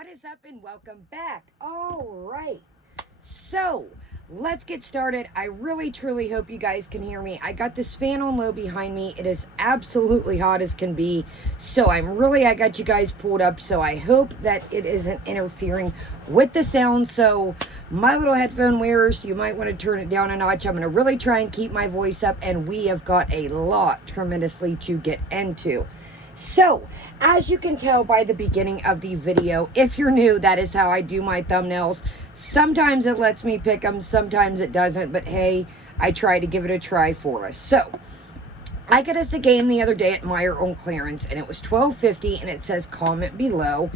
What is up and welcome back. All right, so let's get started. I really truly hope you guys can hear me. I got this fan on low behind me. It is absolutely hot as can be, so I got you guys pulled up, so I hope that it isn't interfering with the sound. So my little headphone wearers, you might want to turn it down a notch. I'm going to really try and keep my voice up, and we have got a lot tremendously to get into. So, as you can tell by the beginning of the video, if you're new, that is how I do my thumbnails. Sometimes it lets me pick them, sometimes it doesn't, but hey, I try to give it a try for us. So, I got us a game the other day at Meijer on clearance, and it was $12.50, and it says comment below,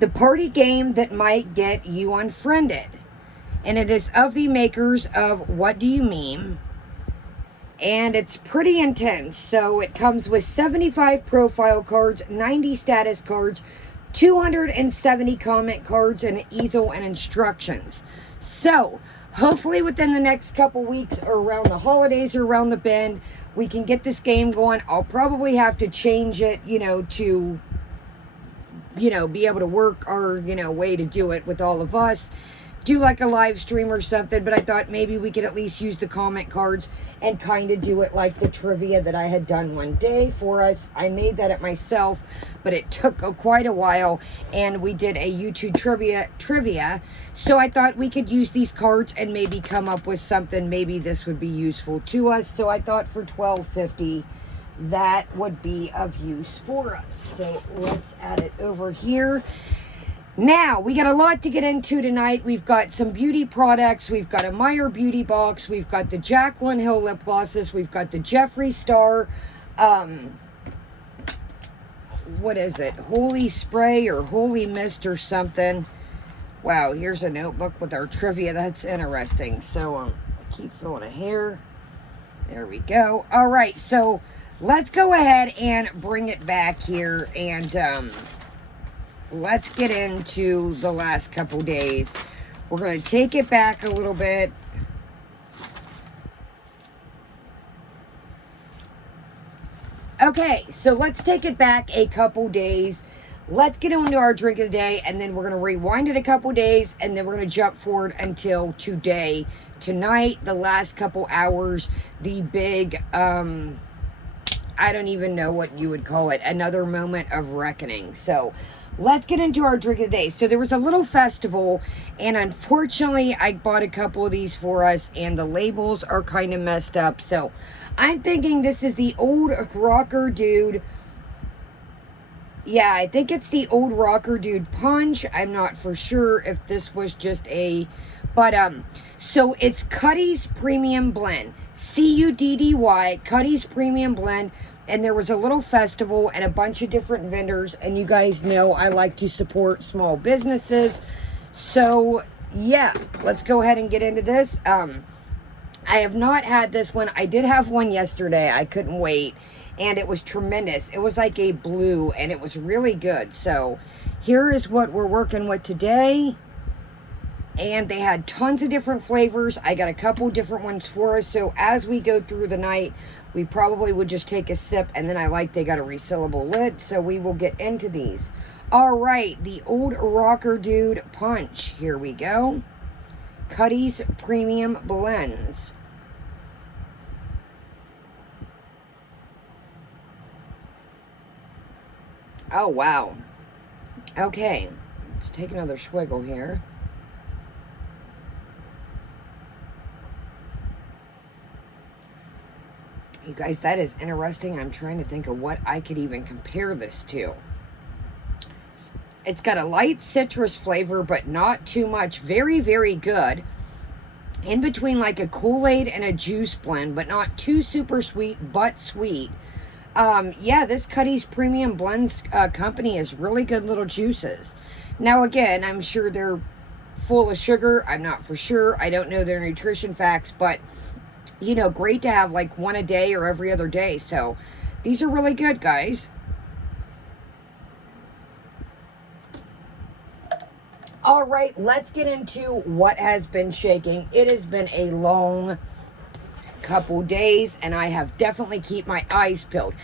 the party game that might get you unfriended. And it is of the makers of What Do You Meme? And it's pretty intense. So it comes with 75 profile cards, 90 status cards, 270 comment cards, and an easel and instructions. So hopefully within the next couple weeks or around the holidays or around the bend, we can get this game going. I'll probably have to change it, to, be able to work our, way to do it with all of us. Do like a live stream or something, but I thought maybe we could at least use the comment cards and kind of do it like the trivia that I had done one day for us. I made that up myself, but it took quite a while, and we did a YouTube trivia. So I thought we could use these cards and maybe come up with something. Maybe this would be useful to us. So I thought for $12.50 that would be of use for us. So let's add it over here. Now, we got a lot to get into tonight. We've got some beauty products. We've got a Meijer beauty box. We've got the Jaclyn Hill lip glosses. We've got the Jeffree Star, what is it? Holy Spray or Holy Mist or something. Wow, here's a notebook with our trivia. That's interesting. So, I keep filling it here. There we go. All right, so let's go ahead and bring it back here and, let's get into the last couple days. We're going to take it back a little bit. Okay, so let's take it back a couple days. Let's get into our drink of the day, and then we're going to rewind it a couple days, and then we're going to jump forward until today. Tonight, the last couple hours, the big, I don't even know what you would call it, another moment of reckoning. So let's get into our drink of the day. So there was a little festival, and unfortunately, I bought a couple of these for us, and the labels are kind of messed up. So I'm thinking this is the Old Rocker Dude. Yeah, I think it's the Old Rocker Dude Punch. I'm not for sure if this was just a... But, so it's Cuddy's Premium Blend. C-U-D-D-Y, Cuddy's Premium Blend. And there was a little festival and a bunch of different vendors. And you guys know I like to support small businesses. So, yeah, let's go ahead and get into this. I have not had this one. I did have one yesterday. I couldn't wait. And it was tremendous. It was like a blue, and it was really good. So, here is what we're working with today. And they had tons of different flavors. I got a couple different ones for us. So, as we go through the night, we probably would just take a sip, and then they got a resealable lid, so we will get into these. All right, the Old Rocker Dude Punch. Here we go. Cuddy's Premium Blends. Oh, wow. Okay, let's take another swiggle here. You guys, that is interesting. I'm trying to think of what I could even compare this to. It's got a light citrus flavor, but not too much. Very, very good. In between like a Kool-Aid and a juice blend, but not too super sweet, but sweet. Yeah, this Cuddy's Premium Blends company has really good little juices. Now, again, I'm sure they're full of sugar. I'm not for sure. I don't know their nutrition facts, but great to have like one a day or every other day. So these are really good, guys. All right, let's get into what has been shaking. It has been a long couple days, and I have definitely kept my eyes peeled.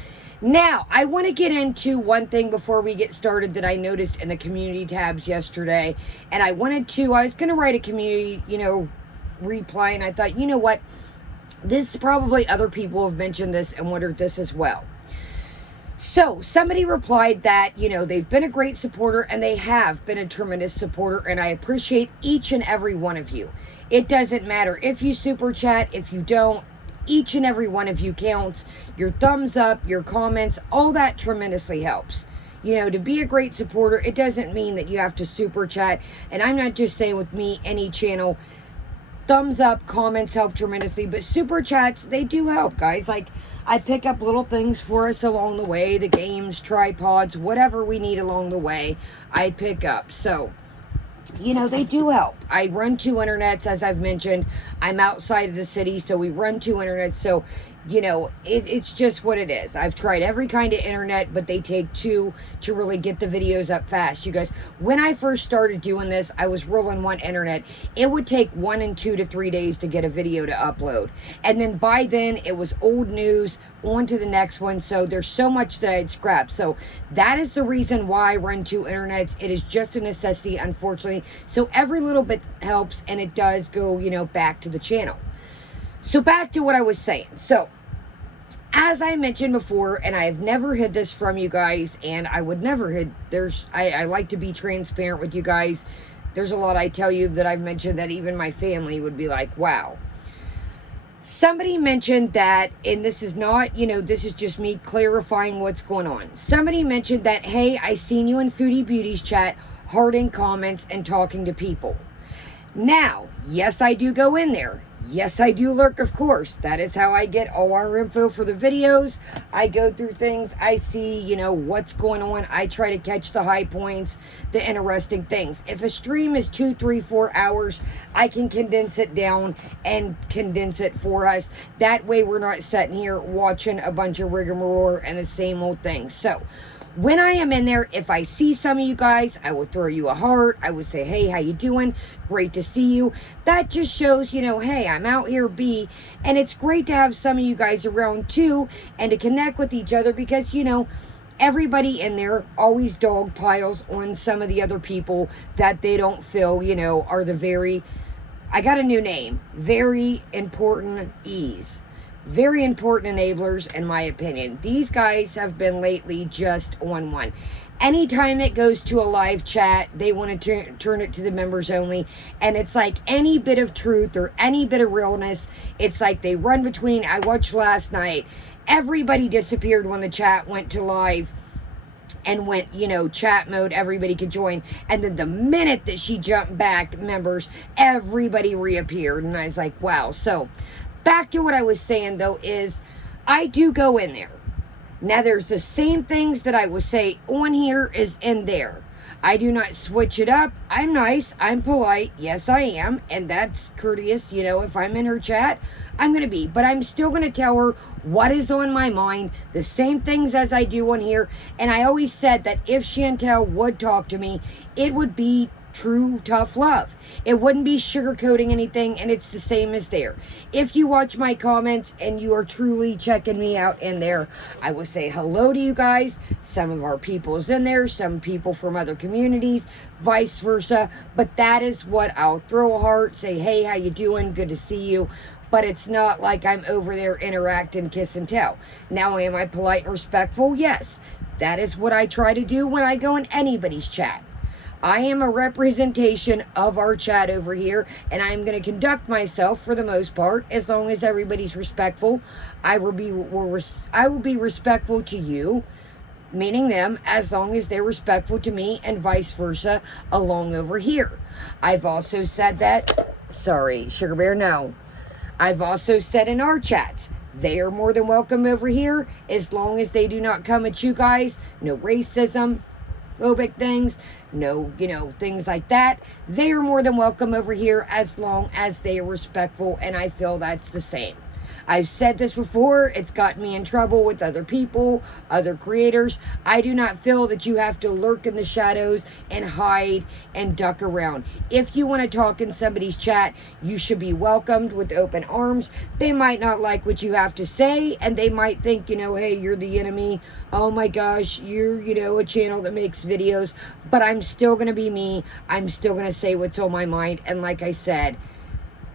Now, I want to get into one thing before we get started that I noticed in the community tabs yesterday. And I was going to write a community, reply. And I thought, you know what? This probably other people have mentioned this and wondered this as well. So somebody replied that, they've been a great supporter and they have been a tremendous supporter. And I appreciate each and every one of you. It doesn't matter if you super chat, if you don't. Each and every one of you counts. Your thumbs up, your comments, all that tremendously helps. To be a great supporter, it doesn't mean that you have to super chat. And I'm not just saying with me, any channel. Thumbs up, comments help tremendously. But super chats, they do help, guys. Like, I pick up little things for us along the way. The games, tripods, whatever we need along the way, I pick up. So, they do help. I run 2 internets, as I've mentioned. I'm outside of the city, so we run 2 internets. So, it's just what it is. I've tried every kind of internet, but they take 2 to really get the videos up fast. You guys, when I first started doing this, I was rolling 1 internet. It would take 1 and 2 to 3 days to get a video to upload. And then by then, it was old news, on to the next one. So there's so much that I'd scrap. So that is the reason why I run 2 internets. It is just a necessity, unfortunately. So every little bit helps, and it does go, back to the channel. So back to what I was saying. So, as I mentioned before, and I have never hid this from you guys, and I would never hid, I like to be transparent with you guys. There's a lot I tell you that I've mentioned that even my family would be like, wow. Somebody mentioned that, and this is not, this is just me clarifying what's going on. Somebody mentioned that, hey, I seen you in Foodie Beauty's chat, hearting comments and talking to people. Now, yes, I do go in there. Yes, I do lurk, of course. That is how I get all our info for the videos. I go through things. I see, what's going on. I try to catch the high points, the interesting things. If a stream is 2, 3, 4 hours, I can condense it down and condense it for us. That way we're not sitting here watching a bunch of rigmarole and the same old thing. So, when I am in there, if I see some of you guys, I will throw you a heart. I would say, hey, how you doing? Great to see you. That just shows, hey, I'm out here, and it's great to have some of you guys around too, and to connect with each other because, everybody in there always dog piles on some of the other people that they don't feel, are the I got a new name, very important E's. Very important enablers, in my opinion. These guys have been lately just on one. Anytime it goes to a live chat, they want to turn it to the members only. And it's like any bit of truth or any bit of realness, it's like they run between. I watched last night. Everybody disappeared when the chat went to live and went, chat mode, everybody could join. And then the minute that she jumped back, members, everybody reappeared. And I was like, wow. So, back to what I was saying, though, is I do go in there. Now, there's the same things that I will say on here is in there. I do not switch it up. I'm nice. I'm polite. Yes, I am. And that's courteous. If I'm in her chat, I'm going to be. But I'm still going to tell her what is on my mind. The same things as I do on here. And I always said that if Chantel would talk to me, it would be true tough love. It wouldn't be sugarcoating anything, and it's the same as there. If you watch my comments and you are truly checking me out in there, I will say hello to you guys. Some of our people's in there, some people from other communities, vice versa. But that is what I'll throw a heart, say, hey, how you doing? Good to see you. But it's not like I'm over there interacting, kiss and tell. Now, am I polite and respectful? Yes. That is what I try to do when I go in anybody's chat. I am a representation of our chat over here, and I'm going to conduct myself for the most part as long as everybody's respectful. I will be respectful to you, meaning them, as long as they're respectful to me, and vice versa along over here. I've also said that, sorry, Sugar Bear, no. I've also said in our chats, they are more than welcome over here as long as they do not come at you guys. No racism, phobic things, no, things like that. They are more than welcome over here as long as they are respectful, and I feel that's the same. I've said this before. It's gotten me in trouble with other people, other creators. I do not feel that you have to lurk in the shadows and hide and duck around. If you want to talk in somebody's chat, you should be welcomed with open arms. They might not like what you have to say, and they might think, hey, you're the enemy. Oh my gosh, you're, a channel that makes videos. But I'm still going to be me. I'm still going to say what's on my mind. And like I said,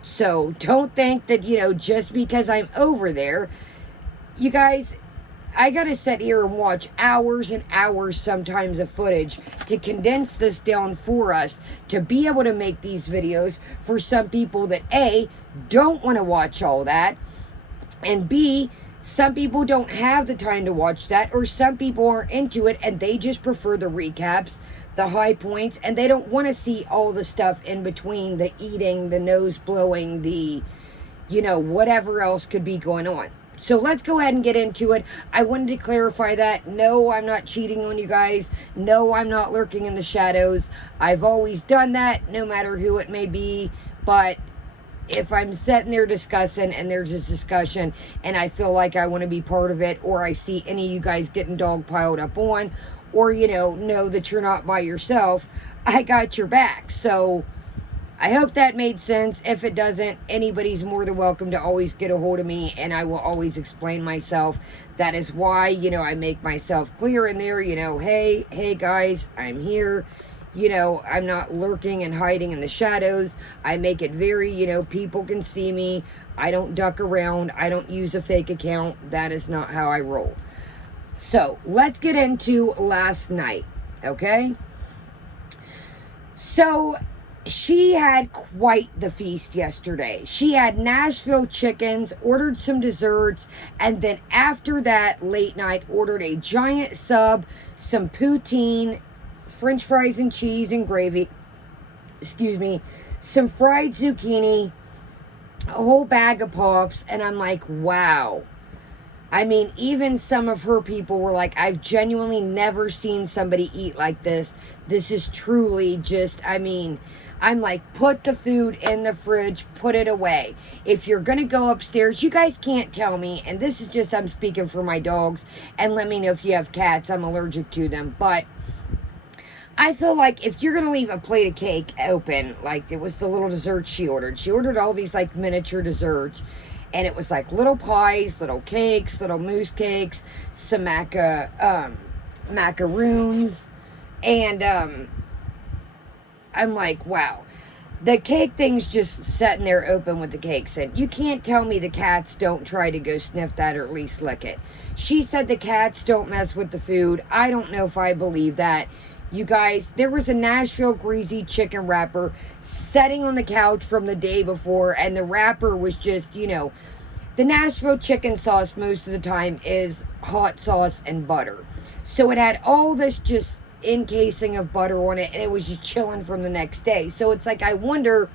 so don't think that, just because I'm over there, you guys, I got to sit here and watch hours and hours sometimes of footage to condense this down for us to be able to make these videos for some people that A, don't want to watch all that, and B, some people don't have the time to watch that, or some people aren't into it and they just prefer the recaps, the high points, and they don't want to see all the stuff in between, the eating, the nose blowing, the, whatever else could be going on. So let's go ahead and get into it. I wanted to clarify that. No, I'm not cheating on you guys. No, I'm not lurking in the shadows. I've always done that, no matter who it may be, but if I'm sitting there discussing and there's this discussion and I feel like I want to be part of it, or I see any of you guys getting dog piled up on, or, know that you're not by yourself, I got your back. So I hope that made sense. If it doesn't, anybody's more than welcome to always get a hold of me, and I will always explain myself. That is why, I make myself clear in there, hey guys, I'm here. I'm not lurking and hiding in the shadows. I make it very, people can see me. I don't duck around. I don't use a fake account. That is not how I roll. So let's get into last night, okay? So she had quite the feast yesterday. She had Nashville chickens, ordered some desserts, and then after that, late night, ordered a giant sub, some poutine, French fries and cheese and gravy, some fried zucchini, a whole bag of pops, and I'm like, wow. I mean, even some of her people were like, I've genuinely never seen somebody eat like this. This is truly just, I'm like, put the food in the fridge, put it away. If you're going to go upstairs, you guys can't tell me, and this is just, I'm speaking for my dogs, and let me know if you have cats, I'm allergic to them, but I feel like if you're going to leave a plate of cake open, like it was the little desserts she ordered all these like miniature desserts, and it was like little pies, little cakes, little mousse cakes, some macaroons, and I'm like, wow. The cake thing's just sitting there open with the cakes, and you can't tell me the cats don't try to go sniff that or at least lick it. She said the cats don't mess with the food. I don't know if I believe that. You guys, there was a Nashville greasy chicken wrapper sitting on the couch from the day before, and the wrapper was just, the Nashville chicken sauce most of the time is hot sauce and butter. So it had all this just encasing of butter on it, and it was just chilling from the next day. So it's like, I wonder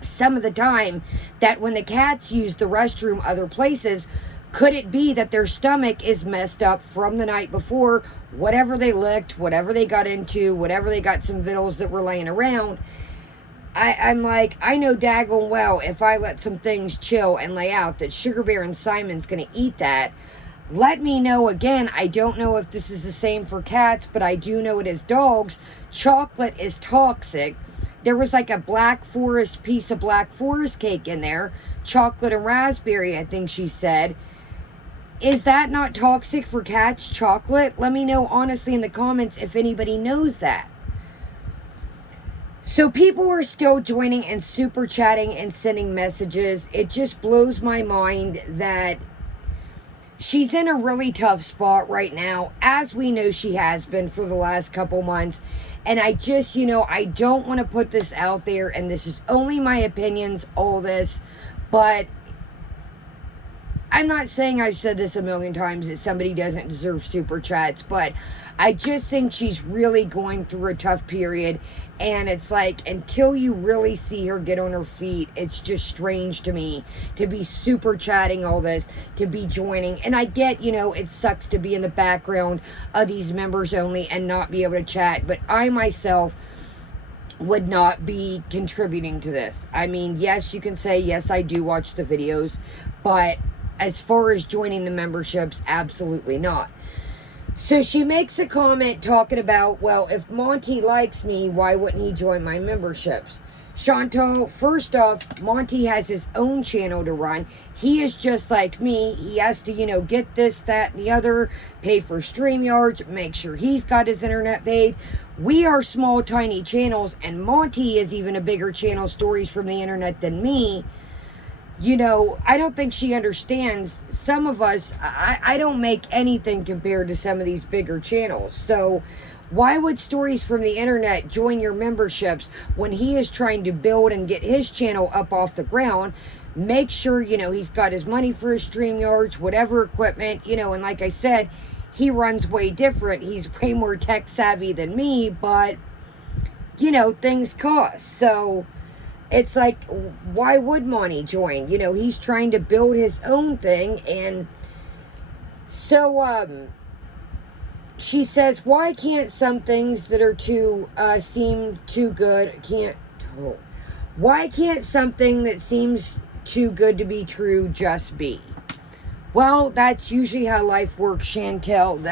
some of the time that when the cats use the restroom other places, could it be that their stomach is messed up from the night before? Whatever they licked, whatever they got into, whatever they got some vittles that were laying around. I'm like, I know daggone well if I let some things chill and lay out that Sugar Bear and Simon's going to eat that. Let me know again. I don't know if this is the same for cats, but I do know it is dogs. Chocolate is toxic. There was like a piece of Black Forest cake in there. Chocolate and raspberry, I think she said. Is that not toxic for cats, chocolate? Let me know honestly in the comments if anybody knows that. So people are still joining and super chatting and sending messages. It just blows my mind that she's in a really tough spot right now, as we know she has been for the last couple months. And I just, I don't want to put this out there, and this is only my opinions, all this, but I'm not saying I've said this a million times that somebody doesn't deserve super chats, but I just think she's really going through a tough period, and it's like, until you really see her get on her feet, it's just strange to me to be super chatting all this, to be joining, and I get, it sucks to be in the background of these members only and not be able to chat, but I myself would not be contributing to this. I mean, yes, you can say, yes, I do watch the videos, but as far as joining the memberships, absolutely not. So she makes a comment talking about, well, if Monty likes me, why wouldn't he join my memberships? Chantal, first off, Monty has his own channel to run. He is just like me. He has to, get this, that, and the other, pay for StreamYards, make sure he's got his internet paid. We are small, tiny channels, and Monty is even a bigger channel, stories from the internet, than me. I don't think she understands. Some of us, I don't make anything compared to some of these bigger channels. So why would Stories from the Internet join your memberships when he is trying to build and get his channel up off the ground? Make sure, he's got his money for his StreamYards, whatever equipment, and like I said, he runs way different. He's way more tech savvy than me, but, things cost. So it's like, why would Monty join? He's trying to build his own thing. And so, she says, why can't some things that are seem too good, why can't something that seems too good to be true just be? Well, that's usually how life works, Chantel,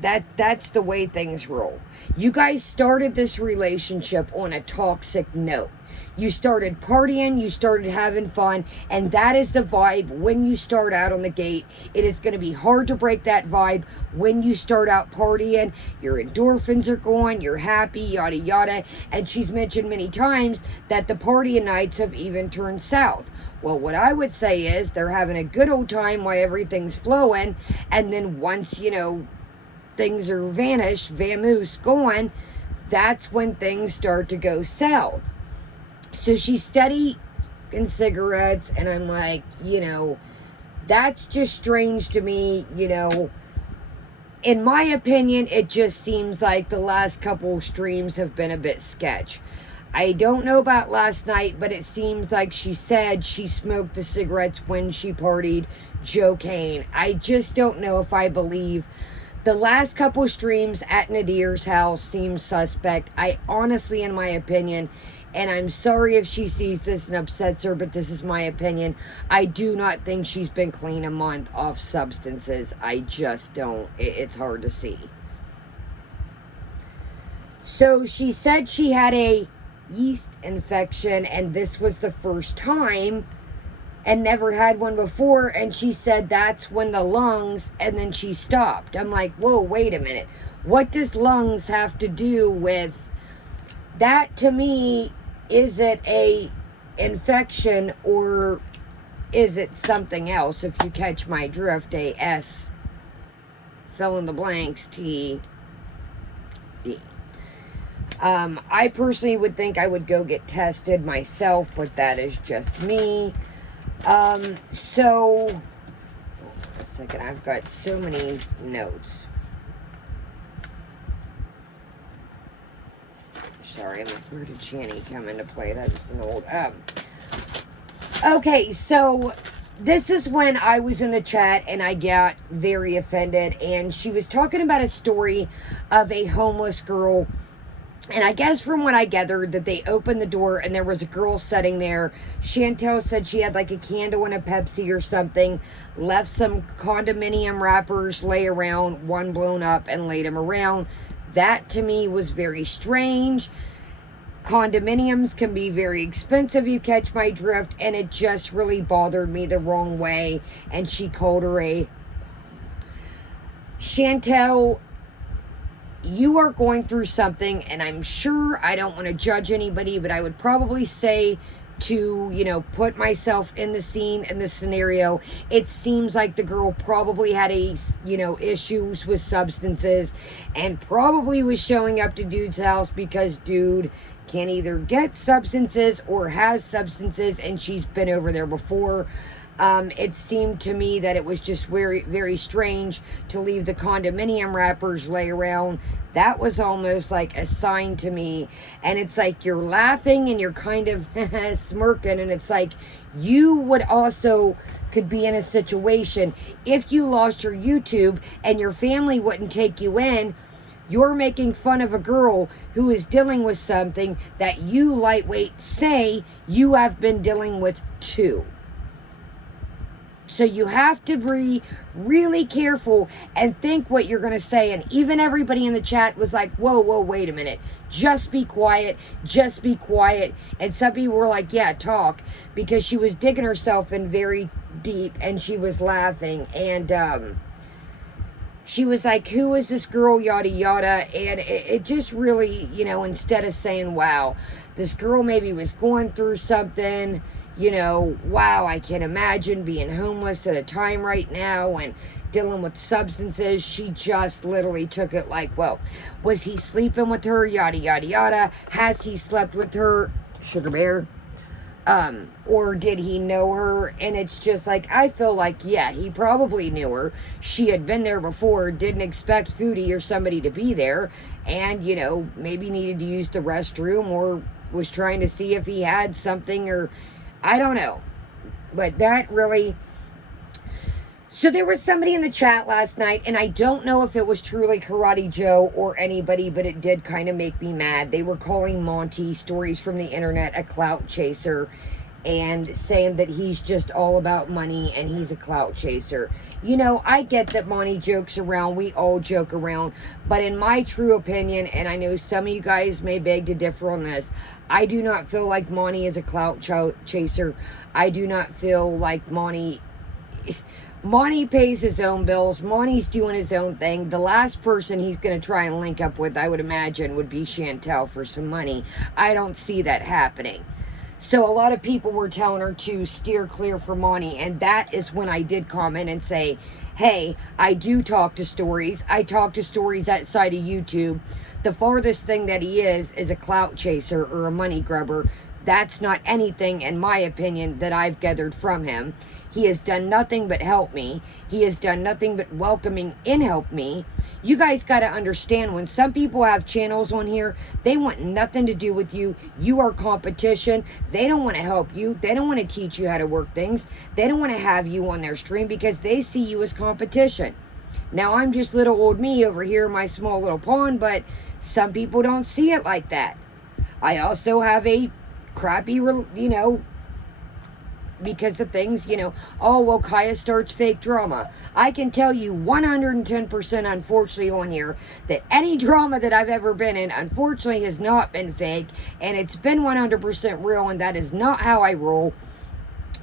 that, that's the way things roll. You guys started this relationship on a toxic note. You started partying, you started having fun, and that is the vibe when you start out on the gate. It is going to be hard to break that vibe when you start out partying. Your endorphins are going, you're happy, yada yada. And she's mentioned many times that the partying nights have even turned south. Well, what I would say is they're having a good old time while everything's flowing, and then once, things are vamoose going, that's when things start to go south. So she's steady in cigarettes, and I'm like, that's just strange to me, In my opinion, it just seems like the last couple streams have been a bit sketch. I don't know about last night, but it seems like she said she smoked the cigarettes when she partied. Joe Kane. I just don't know if I believe. The last couple streams at Nadir's house seem suspect. I honestly, in my opinion, and I'm sorry if she sees this and upsets her, but this is my opinion, I do not think she's been clean a month off substances. I just don't. It's hard to see. So she said she had a yeast infection, and this was the first time, and never had one before, and she said that's when the lungs, and then she stopped. I'm like, whoa, wait a minute. What does lungs have to do with that? To me, is it a infection or is it something else? If you catch my drift, a S, fill in the blanks, T, D. I personally would think I would go get tested myself, but that is just me. So, hold on a second, I've got so many notes. Sorry, I'm like, where did Channy come into play? That was an old, okay, so this is when I was in the chat and I got very offended, and she was talking about a story of a homeless girl. And I guess from what I gathered, that they opened the door and there was a girl sitting there. Chantel said she had like a candle and a Pepsi or something, left some condominium wrappers lay around, one blown up, and laid them around. That to me was very strange. Condominiums can be very expensive, you catch my drift, and it just really bothered me the wrong way. And she called her a... Chantel, you are going through something, and I'm sure, I don't want to judge anybody, but I would probably say to, put myself in the scene, in the scenario. It seems like the girl probably had issues with substances, and probably was showing up to dude's house because dude can either get substances or has substances, and she's been over there before. It seemed to me that it was just very, very strange to leave the condominium wrappers lay around. That was almost like a sign to me. And it's like you're laughing and you're kind of smirking. And it's like you would also could be in a situation if you lost your YouTube and your family wouldn't take you in. You're making fun of a girl who is dealing with something that you lightweight say you have been dealing with too. So you have to be really careful and think what you're going to say. And even everybody in the chat was like, whoa, wait a minute. Just be quiet. Just be quiet. And some people were like, yeah, talk. Because she was digging herself in very deep and she was laughing. And she was like, who is this girl, yada, yada. And it just really, you know, instead of saying, wow, this girl maybe was going through something, you know, wow, I can imagine being homeless at a time right now and dealing with substances. She just literally took it like, well, was he sleeping with her, yada, yada, yada. Has he slept with her, Sugar Bear? Or did he know her? And it's just like, I feel like, yeah, he probably knew her. She had been there before, didn't expect Foodie or somebody to be there, and, you know, maybe needed to use the restroom or was trying to see if he had something, or I don't know. But that really... So there was somebody in the chat last night, and I don't know if it was truly Karate Joe or anybody, but it did kind of make me mad. They were calling Monty, Stories from the Internet, a clout chaser, and saying that he's just all about money and he's a clout chaser. You know, I get that Monty jokes around. We all joke around. But in my true opinion, and I know some of you guys may beg to differ on this, I do not feel like Monty is a clout chaser. I do not feel like Monty pays his own bills. Monty's doing his own thing. The last person he's going to try and link up with, I would imagine, would be Chantel for some money. I don't see that happening. So a lot of people were telling her to steer clear from Monty, and that is when I did comment and say, hey, I do talk to Stories. I talk to Stories outside of YouTube. The farthest thing that he is a clout chaser or a money grubber. That's not anything, in my opinion, that I've gathered from him. He has done nothing but help me. He has done nothing but welcoming and help me. You guys got to understand, when some people have channels on here, they want nothing to do with you. You are competition. They don't want to help you. They don't want to teach you how to work things. They don't want to have you on their stream because they see you as competition. Now, I'm just little old me over here in my small little pond, but some people don't see it like that. I also have a crappy, you know, because the things, you know, oh, well, Kaya starts fake drama. I can tell you 110% unfortunately on here that any drama that I've ever been in, unfortunately, has not been fake, and it's been 100% real, and that is not how I roll.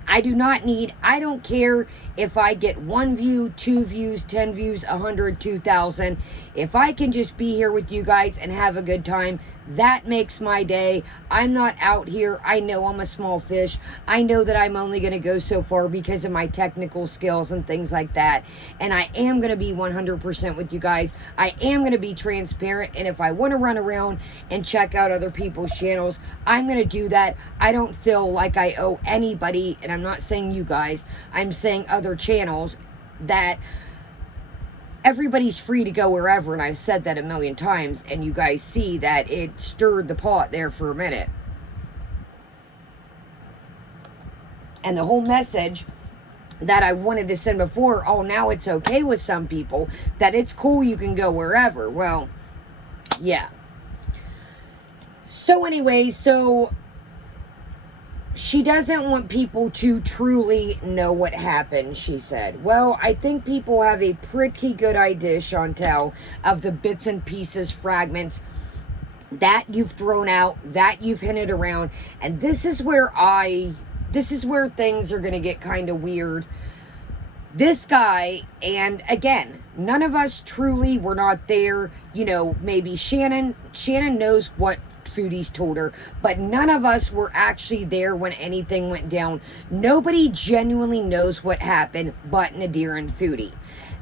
I don't care if I get 1 view, 2 views, 10 views, 100, 2,000. If I can just be here with you guys and have a good time, that makes my day. I'm not out here. I know I'm a small fish. I know that I'm only going to go so far because of my technical skills and things like that. And I am going to be 100% with you guys. I am going to be transparent. And if I want to run around and check out other people's channels, I'm going to do that. I don't feel like I owe anybody, and I'm not saying you guys, I'm saying other channels, that everybody's free to go wherever, and I've said that a million times, and you guys see that it stirred the pot there for a minute. And the whole message that I wanted to send before, oh, now it's okay with some people, that it's cool, you can go wherever. Well, yeah. So anyway, she doesn't want people to truly know what happened, she said. Well, I think people have a pretty good idea, Chantel, of the bits and pieces, fragments that you've thrown out, that you've hinted around. And this is where things are going to get kind of weird. This guy, and again, none of us truly were not there. You know, maybe Shannon knows what Foodie's told her, but none of us were actually there when anything went down. Nobody genuinely knows what happened but Nadir and Foodie.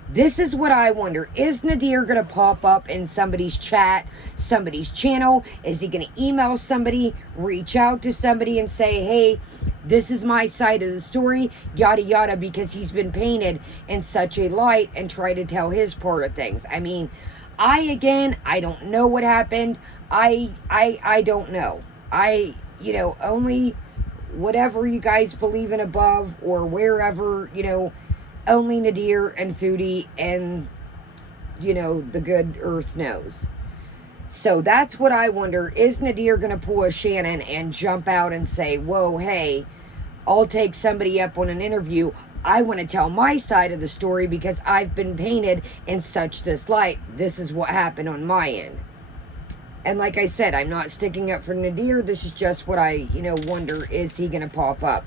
This is what I wonder. Is Nadir going to pop up in somebody's chat, somebody's channel? Is he going to email somebody, reach out to somebody and say, hey, this is my side of the story, yada yada, because he's been painted in such a light, and try to tell his part of things? I mean, I don't know what happened. I don't know. Only whatever you guys believe in above or wherever, only Nadir and Foodie and the good earth knows. So that's what I wonder. Is Nadir going to pull a Shannon and jump out and say, whoa, hey, I'll take somebody up on an interview. I want to tell my side of the story because I've been painted in such this light. This is what happened on my end. And like I said, I'm not sticking up for Nadir. This is just what I, wonder, is he going to pop up?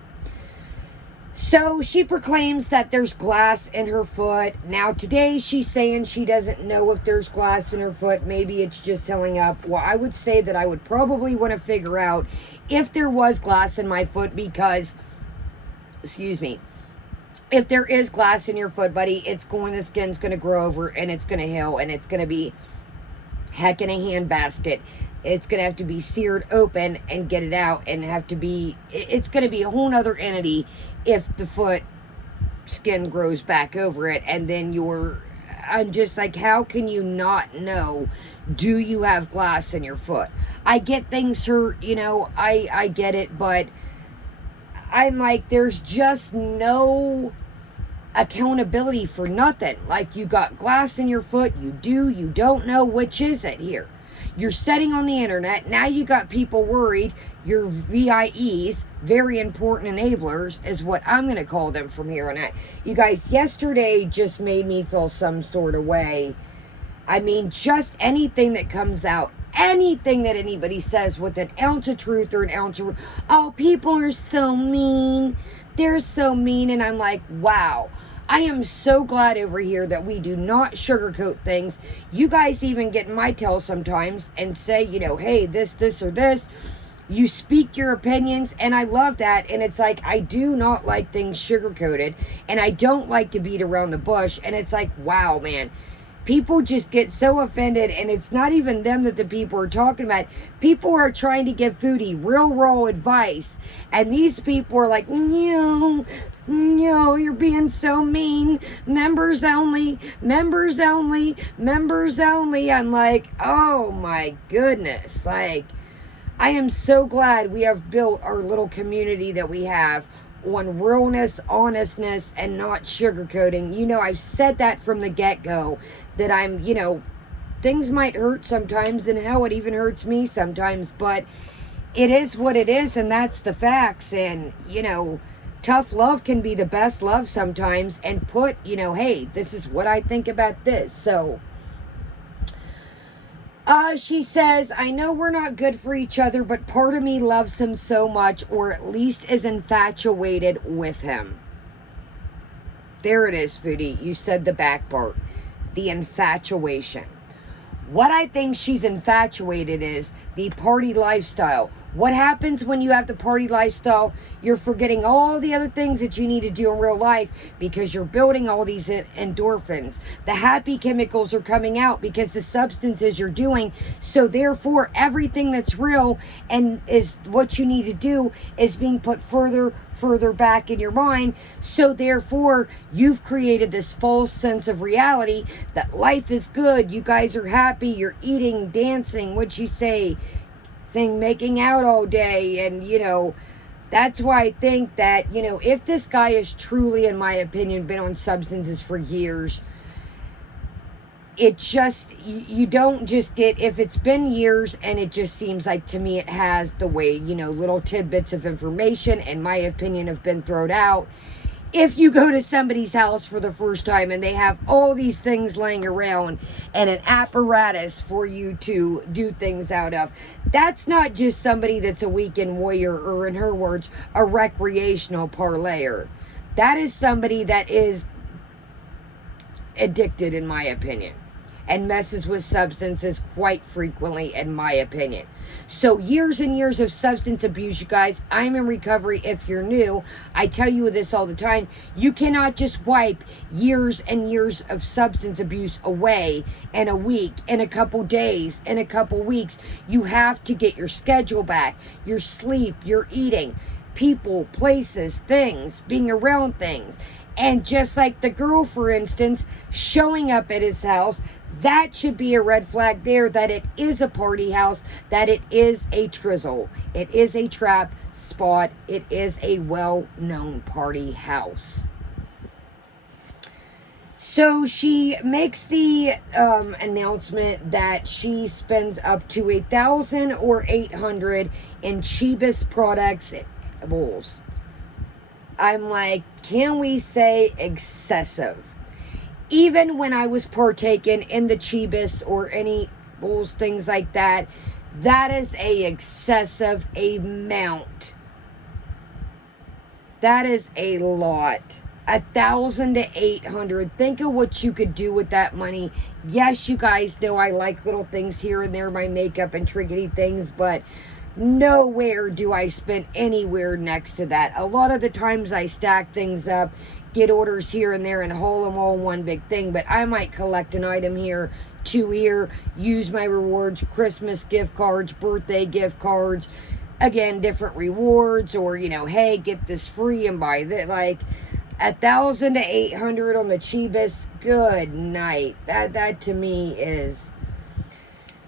So she proclaims that there's glass in her foot. Now today she's saying she doesn't know if there's glass in her foot. Maybe it's just healing up. Well, I would say that I would probably want to figure out if there was glass in my foot because, if there is glass in your foot, buddy, the skin's going to grow over and it's going to heal and it's going to be heck in a handbasket. It's going to have to be seared open and get it out and it's going to be a whole nother entity if the foot skin grows back over it. And then I'm just like, how can you not know? Do you have glass in your foot? I get things hurt, I get it, but I'm like, there's just no accountability for nothing. Like, you got glass in your foot, you don't know, which is it here? You're setting on the internet, now you got people worried. Your VIEs, very important enablers, is what I'm going to call them from here on out. You guys, yesterday just made me feel some sort of way. I mean, just anything that comes out, anything that anybody says with an ounce of truth or an ounce of, oh, people are so mean. They're so mean. And I'm like, wow. I am so glad over here that we do not sugarcoat things. You guys even get in my tail sometimes and say, hey, this, or this. You speak your opinions, and I love that. And it's like, I do not like things sugar-coated, and I don't like to beat around the bush. And it's like, wow, man. People just get so offended, and it's not even them that the people are talking about. People are trying to give Foodie real raw advice, and these people are like, no, you're being so mean. Members only, members only, members only. I'm like, oh my goodness. Like, I am so glad we have built our little community that we have on realness, honestness, and not sugarcoating. I've said that from the get-go, that I'm, things might hurt sometimes, and how it even hurts me sometimes, but it is what it is, and that's the facts. And, tough love can be the best love sometimes, and put, hey, this is what I think about this. So she says, I know we're not good for each other, but part of me loves him so much, or at least is infatuated with him. There it is, Foodie. You said the back part. The infatuation. What I think she's infatuated is the party lifestyle. What happens when you have the party lifestyle? You're forgetting all the other things that you need to do in real life because you're building all these endorphins. The happy chemicals are coming out because the substances you're doing. So therefore, everything that's real and is what you need to do is being put further back in your mind. So therefore, you've created this false sense of reality that life is good. You guys are happy. You're eating, dancing. What'd you say? Making out all day. And that's why I think that if this guy is truly, in my opinion, been on substances for years, it just, you don't just get, if it's been years, and it just seems like, to me, it has, the way little tidbits of information, in my opinion, have been thrown out. If you go to somebody's house for the first time and they have all these things laying around and an apparatus for you to do things out of, that's not just somebody that's a weekend warrior, or, in her words, a recreational parlayer. That is somebody that is addicted, in my opinion, and messes with substances quite frequently, in my opinion. So years and years of substance abuse, you guys. I'm in recovery. If you're new, I tell you this all the time. You cannot just wipe years and years of substance abuse away in a week, in a couple days, in a couple weeks. You have to get your schedule back, your sleep, your eating, people, places, things, being around things. And just like the girl, for instance, showing up at his house, that should be a red flag there, that it is a party house, that it is a trizzle, it is a trap spot, it is a well-known party house. So she makes the announcement that she spends up to $1,000 or $800 in cheapest products bowls. I'm like, can we say excessive? Even when I was partaking in the cheapest or any bowls, things like that, that is a excessive amount. That is a lot. 1,000 to 800. Think of what you could do with that money. Yes, you guys know I like little things here and there, my makeup and trinkety things, but nowhere do I spend anywhere next to that. A lot of the times I stack things up, get orders here and there, and haul them all in one big thing, but I might collect an item here, two here, use my rewards, Christmas gift cards, birthday gift cards, again, different rewards, or, you know, hey, get this free and buy that, like, 1,000 to 800 on the cheapest. Good night. That to me is.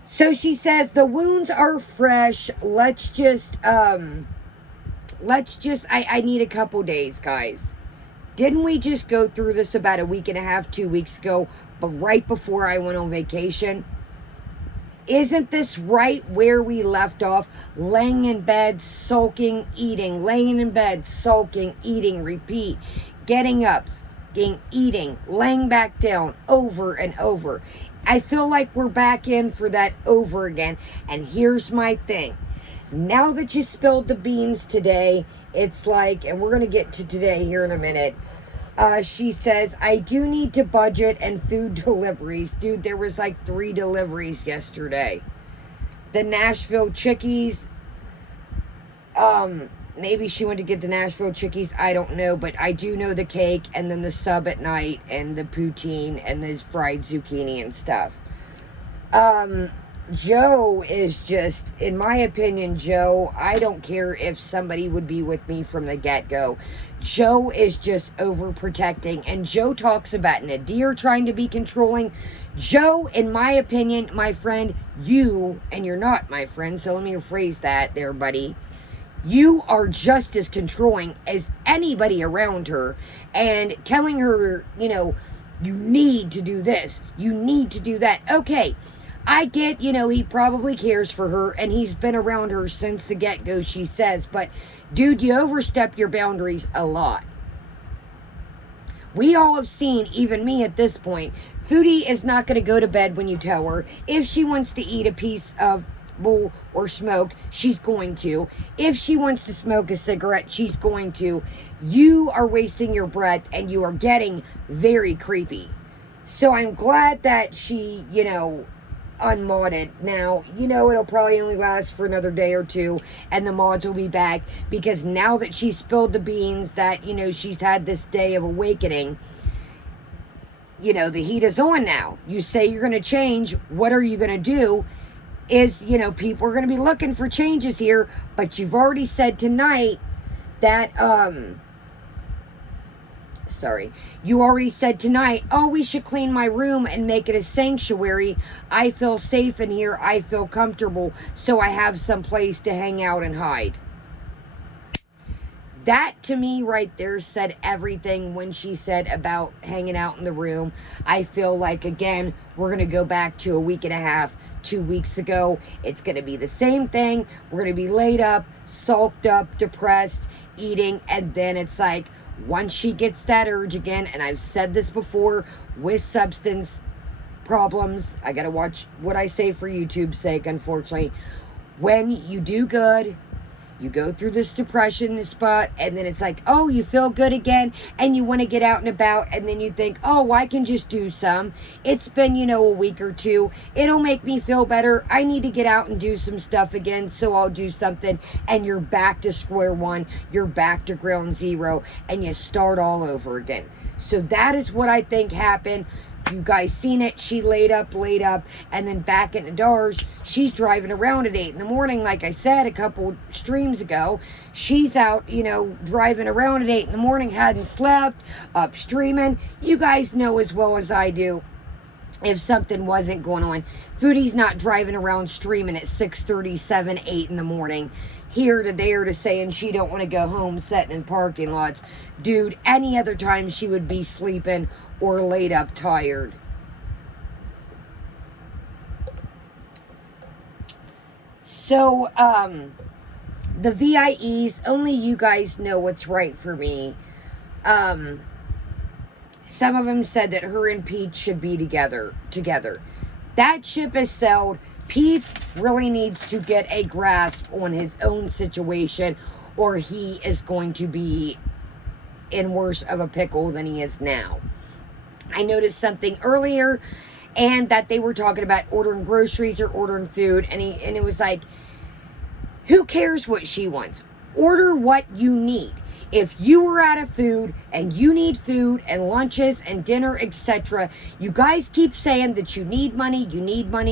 So she says the wounds are fresh. I need a couple days, guys. Didn't we just go through this about a week and a half, 2 weeks ago, but right before I went on vacation? Isn't this right where we left off? Laying in bed, sulking, eating. Laying in bed, sulking, eating, repeat. Getting up, eating, laying back down, over and over. I feel like we're back in for that over again. And here's my thing. Now that you spilled the beans today, it's like, and we're going to get to today here in a minute. She says, I do need to budget and food deliveries. Dude, there was like 3 deliveries yesterday. The Nashville Chickies, maybe she went to get the Nashville Chickies. I don't know, but I do know the cake and then the sub at night and the poutine and the fried zucchini and stuff. Joe is just, in my opinion, Joe, I don't care if somebody would be with me from the get-go. Joe is just overprotecting. And Joe talks about Nadir trying to be controlling. Joe, in my opinion, my friend, you, and you're not my friend, so let me rephrase that there, buddy. You are just as controlling as anybody around her and telling her, you know, you need to do this, you need to do that. Okay, I get, you know, he probably cares for her and he's been around her since the get-go, she says, but dude, you overstep your boundaries a lot. We all have seen, even me at this point, Foodie is not going to go to bed when you tell her. If she wants to eat a piece of bowl or smoke, she's going to. If she wants to smoke a cigarette, she's going to. You are wasting your breath and you are getting very creepy. So I'm glad that she, you know, unmodded. Now, you know, it'll probably only last for another day or two and the mods will be back, because now that she spilled the beans that, you know, she's had this day of awakening, you know, the heat is on now. You say you're going to change. What are you going to do? Is, you know, people are going to be looking for changes here, but you've already said tonight that, you already said tonight, oh, we should clean my room and make it a sanctuary. I feel safe in here. I feel comfortable, so I have some place to hang out and hide. That, to me, right there said everything when she said about hanging out in the room. I feel like, again, we're going to go back to a week and a half, 2 weeks ago. It's going to be the same thing. We're going to be laid up, sulked up, depressed, eating, and then it's like, once she gets that urge again, and I've said this before, with substance problems, I got to watch what I say for YouTube's sake, unfortunately. When you do good, you go through this depression spot, and then it's like, oh, you feel good again, and you want to get out and about, and then you think, oh, I can just do some. It's been, you know, a week or two. It'll make me feel better. I need to get out and do some stuff again, so I'll do something, and you're back to square one. You're back to ground zero, and you start all over again. So that is what I think happened. You guys seen it. She laid up, and then back into Dars. She's driving around at 8 in the morning. Like I said a couple streams ago, she's out, you know, driving around at 8 in the morning, hadn't slept, up streaming. You guys know as well as I do if something wasn't going on. Foodie's not driving around streaming at 6:37, 8 in the morning. here to there to saying she don't want to go home sitting in parking lots. Dude, any other time she would be sleeping or laid up tired. So, the VIEs, only you guys know what's right for me. Some of them said that her and Pete should be together. That ship is sailed. Pete really needs to get a grasp on his own situation, or he is going to be in worse of a pickle than he is now. I noticed something earlier, and that they were talking about ordering groceries or ordering food, and it was like, who cares what she wants? Order what you need. If you are out of food and you need food and lunches and dinner, etc., you guys keep saying that you need money,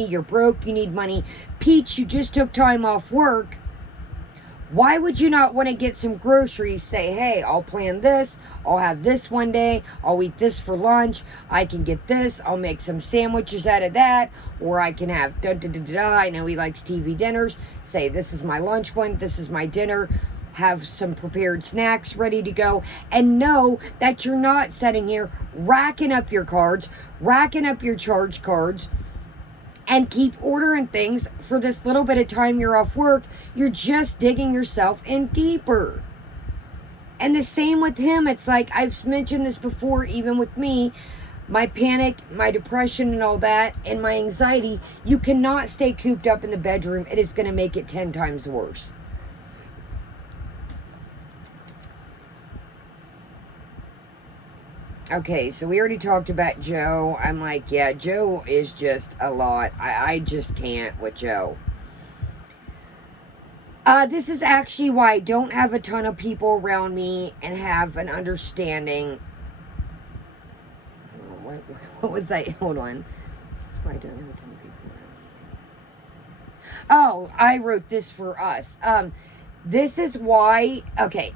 you're broke, you need money. Peach, you just took time off work. Why would you not want to get some groceries? Say, hey, I'll plan this. I'll have this one day. I'll eat this for lunch. I can get this. I'll make some sandwiches out of that. Or I can have da-da-da-da-da. I know he likes TV dinners. Say, this is my lunch one. This is my dinner. Have some prepared snacks ready to go. And know that you're not sitting here racking up your cards, racking up your charge cards, and keep ordering things for this little bit of time you're off work. You're just digging yourself in deeper. And the same with him. It's like, I've mentioned this before, even with me, my panic, my depression and all that, and my anxiety, you cannot stay cooped up in the bedroom. It is going to make it 10 times worse. Okay, so we already talked about Joe. I'm like, yeah, Joe is just a lot. I just can't with Joe. This is actually why I don't have a ton of people around me and have an understanding. What was that? Hold on. This is why I don't have a ton of people around me. Oh, I wrote this for us. This is why, okay.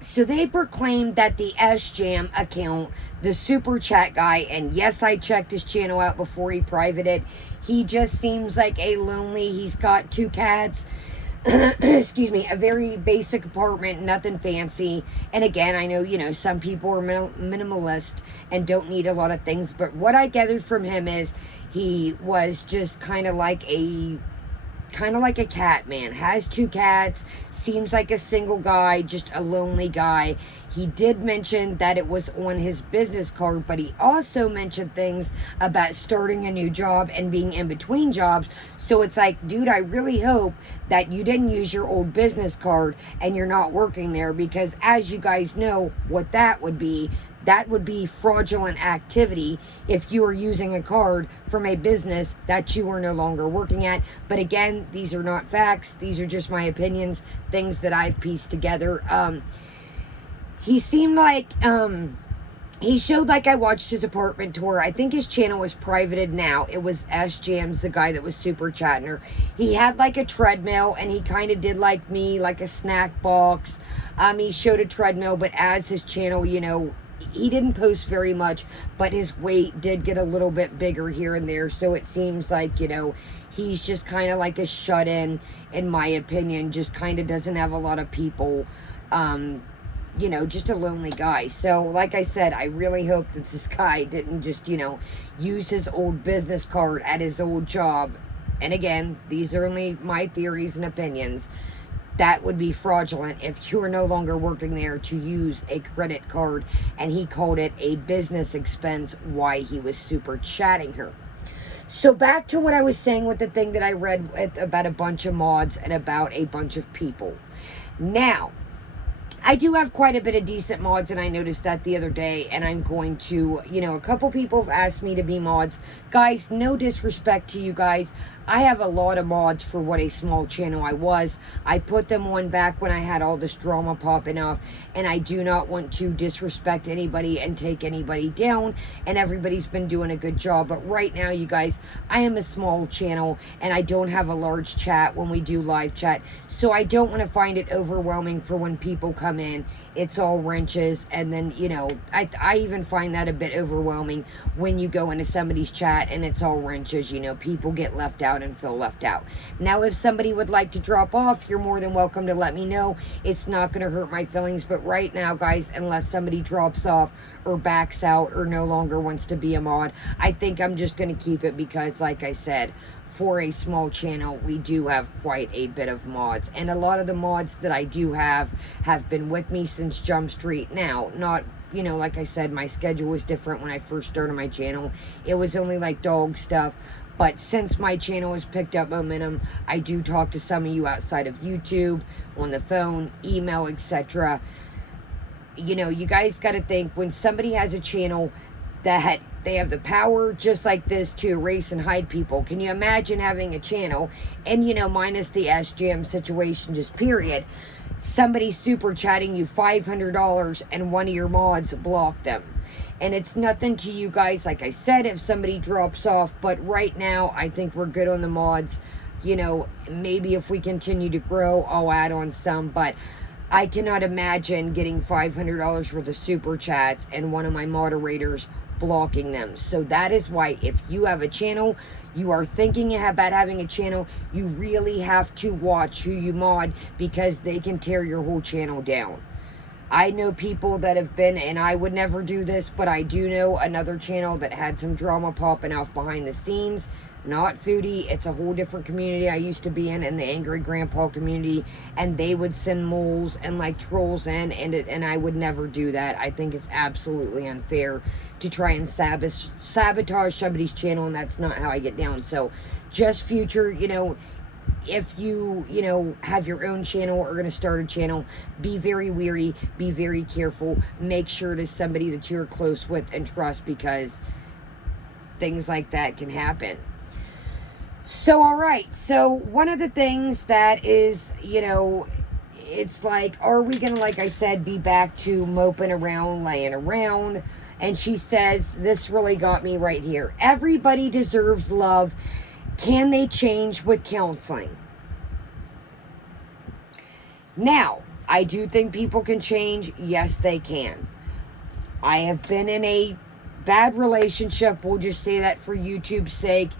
So they proclaimed that the SJam account, the super chat guy, and yes, I checked his channel out before he privated. He just seems like a lonely, he's got 2 cats, excuse me, a very basic apartment, nothing fancy. And again, I know, some people are minimalist and don't need a lot of things, but what I gathered from him is he was just kind of like a cat man, has 2 cats, seems like a single guy, just a lonely guy. He did mention that it was on his business card, but he also mentioned things about starting a new job and being in between jobs. So it's like, dude, I really hope that you didn't use your old business card and you're not working there, because as you guys know what that would be. That would be fraudulent activity if you were using a card from a business that you were no longer working at. But again, these are not facts. These are just my opinions, things that I've pieced together. He seemed like, he showed like I watched his apartment tour. I think his channel was privated now. It was SJam's, the guy that was super chatting her. He had like a treadmill, and he kind of did like me, like a snack box. He showed a treadmill, but as his channel, he didn't post very much, but his weight did get a little bit bigger here and there. So it seems like, he's just kind of like a shut-in my opinion. Just kind of doesn't have a lot of people. Just a lonely guy. So, like I said, I really hope that this guy didn't just, use his old business card at his old job. And again, these are only my theories and opinions. That would be fraudulent if you are no longer working there to use a credit card, and he called it a business expense why he was super chatting her. So back to what I was saying with the thing that I read about a bunch of mods and about a bunch of people. Now, I do have quite a bit of decent mods, and I noticed that the other day, and I'm going to, a couple people have asked me to be mods. Guys, no disrespect to you guys. I have a lot of mods for what a small channel I was. I put them on back when I had all this drama popping off, and I do not want to disrespect anybody and take anybody down, and everybody's been doing a good job. But right now, you guys, I am a small channel, and I don't have a large chat when we do live chat, so I don't want to find it overwhelming for when people come come in, it's all wrenches. And then, you know, I even find that a bit overwhelming when you go into somebody's chat and it's all wrenches. You know, people get left out and feel left out. Now, if somebody would like to drop off, you're more than welcome to let me know. It's not going to hurt my feelings. But right now, guys, unless somebody drops off or backs out or no longer wants to be a mod, I think I'm just going to keep it because, like I said, for a small channel, we do have quite a bit of mods. And a lot of the mods that I do have been with me since Jump Street. Now, not, you know, like I said, my schedule was different when I first started my channel. It was only like dog stuff. But since my channel has picked up momentum, I do talk to some of you outside of YouTube, on the phone, email, etc. You know, you guys got to think, when somebody has a channel that they have the power just like this to erase and hide people. Can you imagine having a channel and, you know, minus the SJam situation, just period, somebody super chatting you $500 and one of your mods blocked them? And it's nothing to you guys, like I said, if somebody drops off. But right now, I think we're good on the mods. You know, maybe if we continue to grow, I'll add on some. But I cannot imagine getting $500 worth of super chats and one of my moderators blocking them. So that is why, if you have a channel, you are thinking about having a channel, you really have to watch who you mod, because they can tear your whole channel down. I know people that have been, and I would never do this, but I do know another channel that had some drama popping off behind the scenes. Not Foodie, it's a whole different community I used to be in the Angry Grandpa community, and they would send moles and like trolls in, and I would never do that. I think it's absolutely unfair to try and sabotage somebody's channel, and that's not how I get down. So just future, you know, if you know, have your own channel or going to start a channel, be very wary, be very careful, make sure it is somebody that you're close with and trust, because things like that can happen. So, all right. So one of the things that is, you know, it's like, are we going to, like I said, be back to moping around, laying around? And she says, this really got me right here. Everybody deserves love. Can they change with counseling? Now, I do think people can change. Yes, they can. I have been in a bad relationship. We'll just say that for YouTube's sake.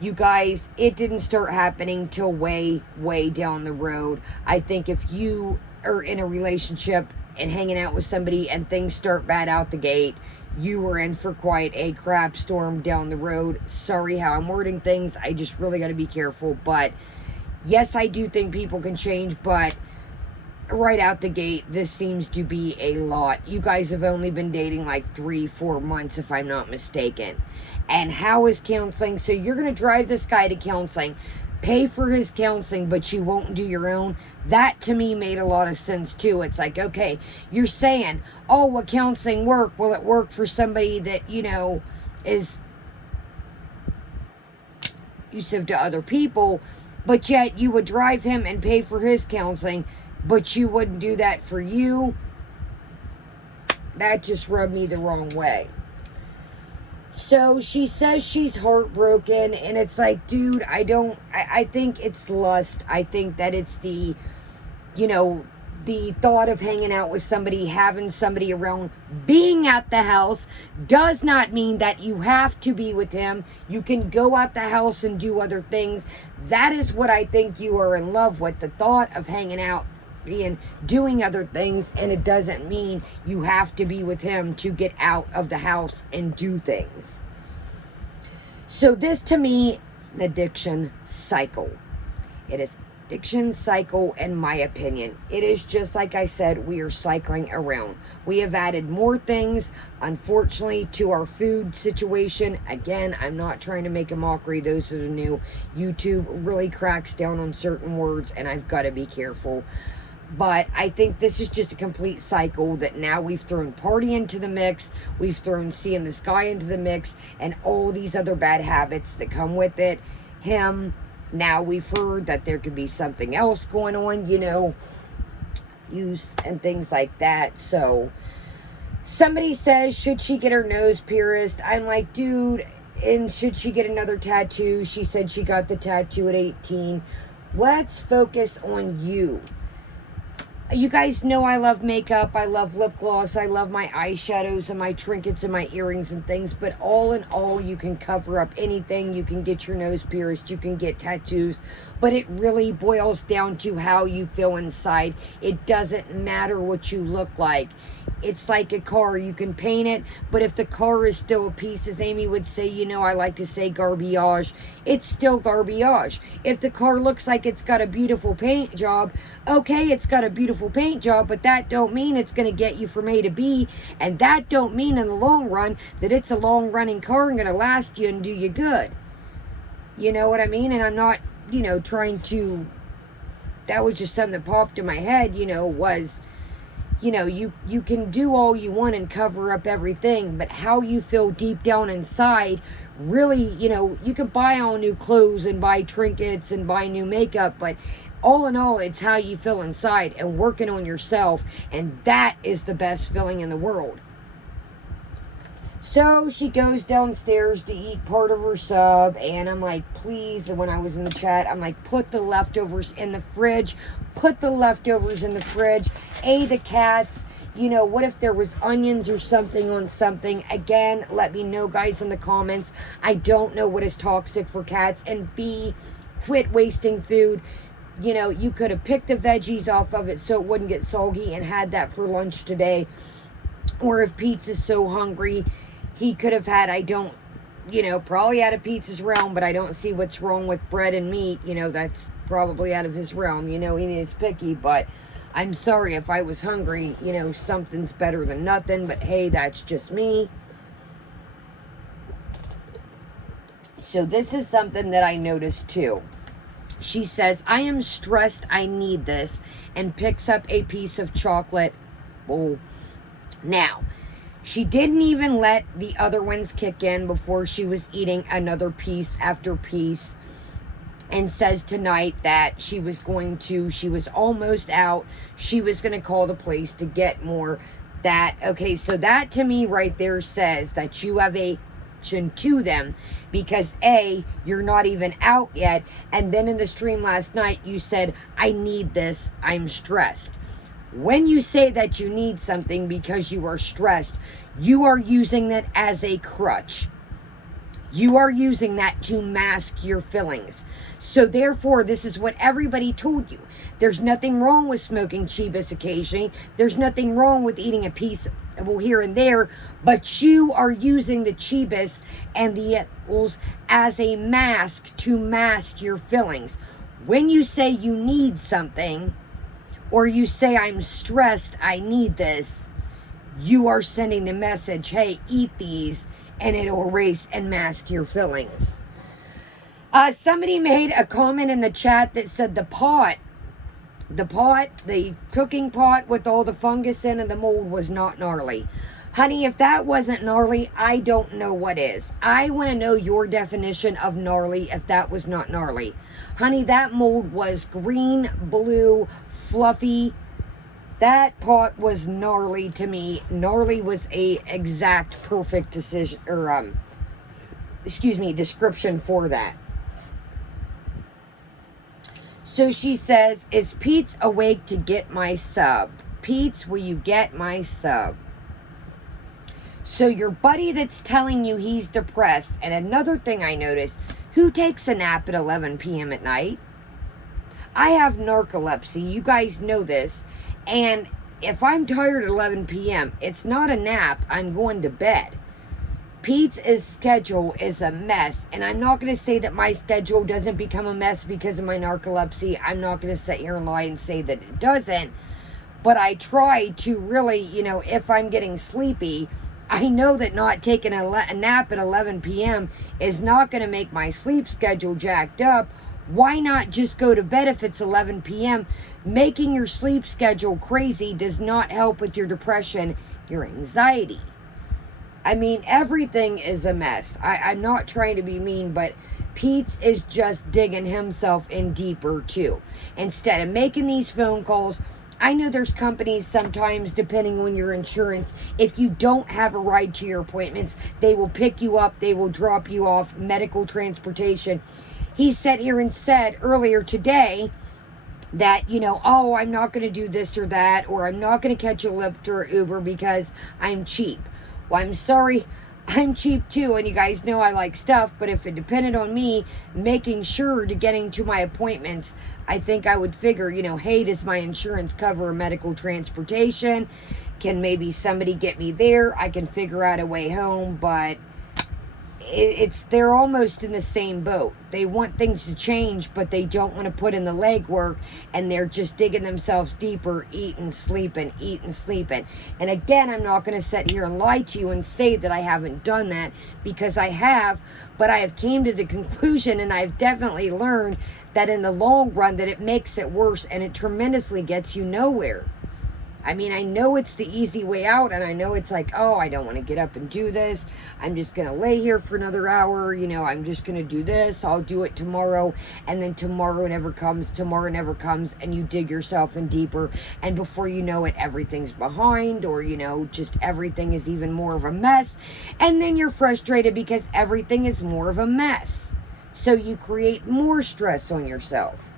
You guys, it didn't start happening till way, way down the road. I think if you are in a relationship and hanging out with somebody and things start bad out the gate, you were in for quite a crap storm down the road. Sorry how I'm wording things. I just really got to be careful. But yes, I do think people can change, but right out the gate, this seems to be a lot. You guys have only been dating like 3-4 months, if I'm not mistaken. And how is counseling? So you're going to drive this guy to counseling, pay for his counseling, but you won't do your own. That to me made a lot of sense too. It's like, okay, you're saying, oh, will counseling work? Will it work for somebody that, you know, is abusive to other people, but yet you would drive him and pay for his counseling, but you wouldn't do that for you? That just rubbed me the wrong way. So she says she's heartbroken, and it's like, dude, I think it's lust. I think that it's the, you know, the thought of hanging out with somebody, having somebody around, being at the house does not mean that you have to be with him. You can go out the house and do other things. That is what I think you are in love with, the thought of hanging out and doing other things, and it doesn't mean you have to be with him to get out of the house and do things. So this to me is an addiction cycle. It is addiction cycle, in my opinion. It is just like I said, we are cycling around. We have added more things, unfortunately, to our food situation. Again, I'm not trying to make a mockery. Those that are new, YouTube really cracks down on certain words, and I've got to be careful. But I think this is just a complete cycle that now we've thrown party into the mix. We've thrown seeing this guy into the mix and all these other bad habits that come with it. Him. Now we've heard that there could be something else going on, you know, use and things like that. So somebody says, should she get her nose pierced? I'm like, dude, and should she get another tattoo? She said she got the tattoo at 18. Let's focus on you. You guys know I love makeup, I love lip gloss, I love my eyeshadows and my trinkets and my earrings and things, but all in all, you can cover up anything. You can get your nose pierced, you can get tattoos, but it really boils down to how you feel inside. It doesn't matter what you look like. It's like a car. You can paint it, but if the car is still a piece, as Amy would say, you know, I like to say garbage, it's still garbage. If the car looks like it's got a beautiful paint job, okay, it's got a beautiful paint job, but that don't mean it's going to get you from A to B, and that don't mean in the long run that it's a long-running car and going to last you and do you good. You know what I mean? And I'm not, you know, trying to, that was just something that popped in my head, you know, was, you know, you can do all you want and cover up everything, but how you feel deep down inside, really, you know, you can buy all new clothes and buy trinkets and buy new makeup, but all in all, it's how you feel inside and working on yourself, and that is the best feeling in the world. So she goes downstairs to eat part of her sub, and I'm like, please, when I was in the chat, I'm like, put the leftovers in the fridge. Put the leftovers in the fridge. The cats, you know, what if there was onions or something on something? Again, let me know, guys, in the comments. I don't know what is toxic for cats. And B, quit wasting food. You know, you could have picked the veggies off of it so it wouldn't get soggy and had that for lunch today. Or if Pete's is so hungry, he could have had, you know, probably out of Pete's realm, but I don't see what's wrong with bread and meat. You know, that's probably out of his realm. You know, he is picky, but I'm sorry if I was hungry. You know, something's better than nothing, but hey, that's just me. So this is something that I noticed too. She says, I am stressed, I need this, and picks up a piece of chocolate. Oh, now, she didn't even let the other ones kick in before she was eating another piece after piece, and says tonight that she was almost out. She was going to call the place to get more. Okay, so that to me right there says that you have a to them, because A, you're not even out yet, and then in the stream last night you said, I need this, I'm stressed. When you say that you need something because you are stressed, you are using that as a crutch. You are using that to mask your feelings. So therefore, this is what everybody told you. There's nothing wrong with smoking Chibis occasionally. There's nothing wrong with eating a piece here and there, but you are using the Chibis and the edibles as a mask to mask your feelings. When you say you need something, or you say I'm stressed, I need this, you are sending the message, hey, eat these, and it'll erase and mask your feelings. Somebody made a comment in the chat that said the cooking pot with all the fungus in and the mold was not gnarly. Honey, if that wasn't gnarly, I don't know what is. I want to know your definition of gnarly if that was not gnarly. Honey, that mold was green, blue, fluffy. That pot was gnarly to me. Gnarly was a exact perfect decision, or description for that. So she says, is Pete's awake to get my sub? Pete's, will you get my sub? So your buddy that's telling you he's depressed, and another thing I noticed, who takes a nap at 11 p.m. at night? I have narcolepsy. You guys know this. And if I'm tired at 11 p.m., it's not a nap. I'm going to bed. Pete's schedule is a mess, and I'm not going to say that my schedule doesn't become a mess because of my narcolepsy. I'm not going to sit here and lie and say that it doesn't, but I try to really, you know, if I'm getting sleepy, I know that not taking a nap at 11 p.m. is not going to make my sleep schedule jacked up. Why not just go to bed if it's 11 p.m.? Making your sleep schedule crazy does not help with your depression, your anxiety. I mean, everything is a mess. I'm not trying to be mean, but Pete's is just digging himself in deeper too. Instead of making these phone calls, I know there's companies sometimes, depending on your insurance, if you don't have a ride to your appointments, they will pick you up, they will drop you off, medical transportation. He sat here and said earlier today that, you know, oh, I'm not going to do this or that, or I'm not going to catch a Lyft or Uber because I'm cheap. Well, I'm sorry, I'm cheap too, and you guys know I like stuff, but if it depended on me making sure to getting to my appointments, I think I would figure, you know, hey, does my insurance cover medical transportation? Can maybe somebody get me there? I can figure out a way home, but they're almost in the same boat. They want things to change, but they don't want to put in the legwork, and they're just digging themselves deeper, eating, sleeping. And again, I'm not going to sit here and lie to you and say that I haven't done that, because I have, but I have came to the conclusion, and I've definitely learned that in the long run that it makes it worse, and it tremendously gets you nowhere. I mean, I know it's the easy way out, and I know it's like, oh, I don't want to get up and do this. I'm just going to lay here for another hour. You know, I'm just going to do this. I'll do it tomorrow. And then tomorrow never comes. And you dig yourself in deeper. And before you know it, everything's behind, or, you know, just everything is even more of a mess. And then you're frustrated because everything is more of a mess. So you create more stress on yourself.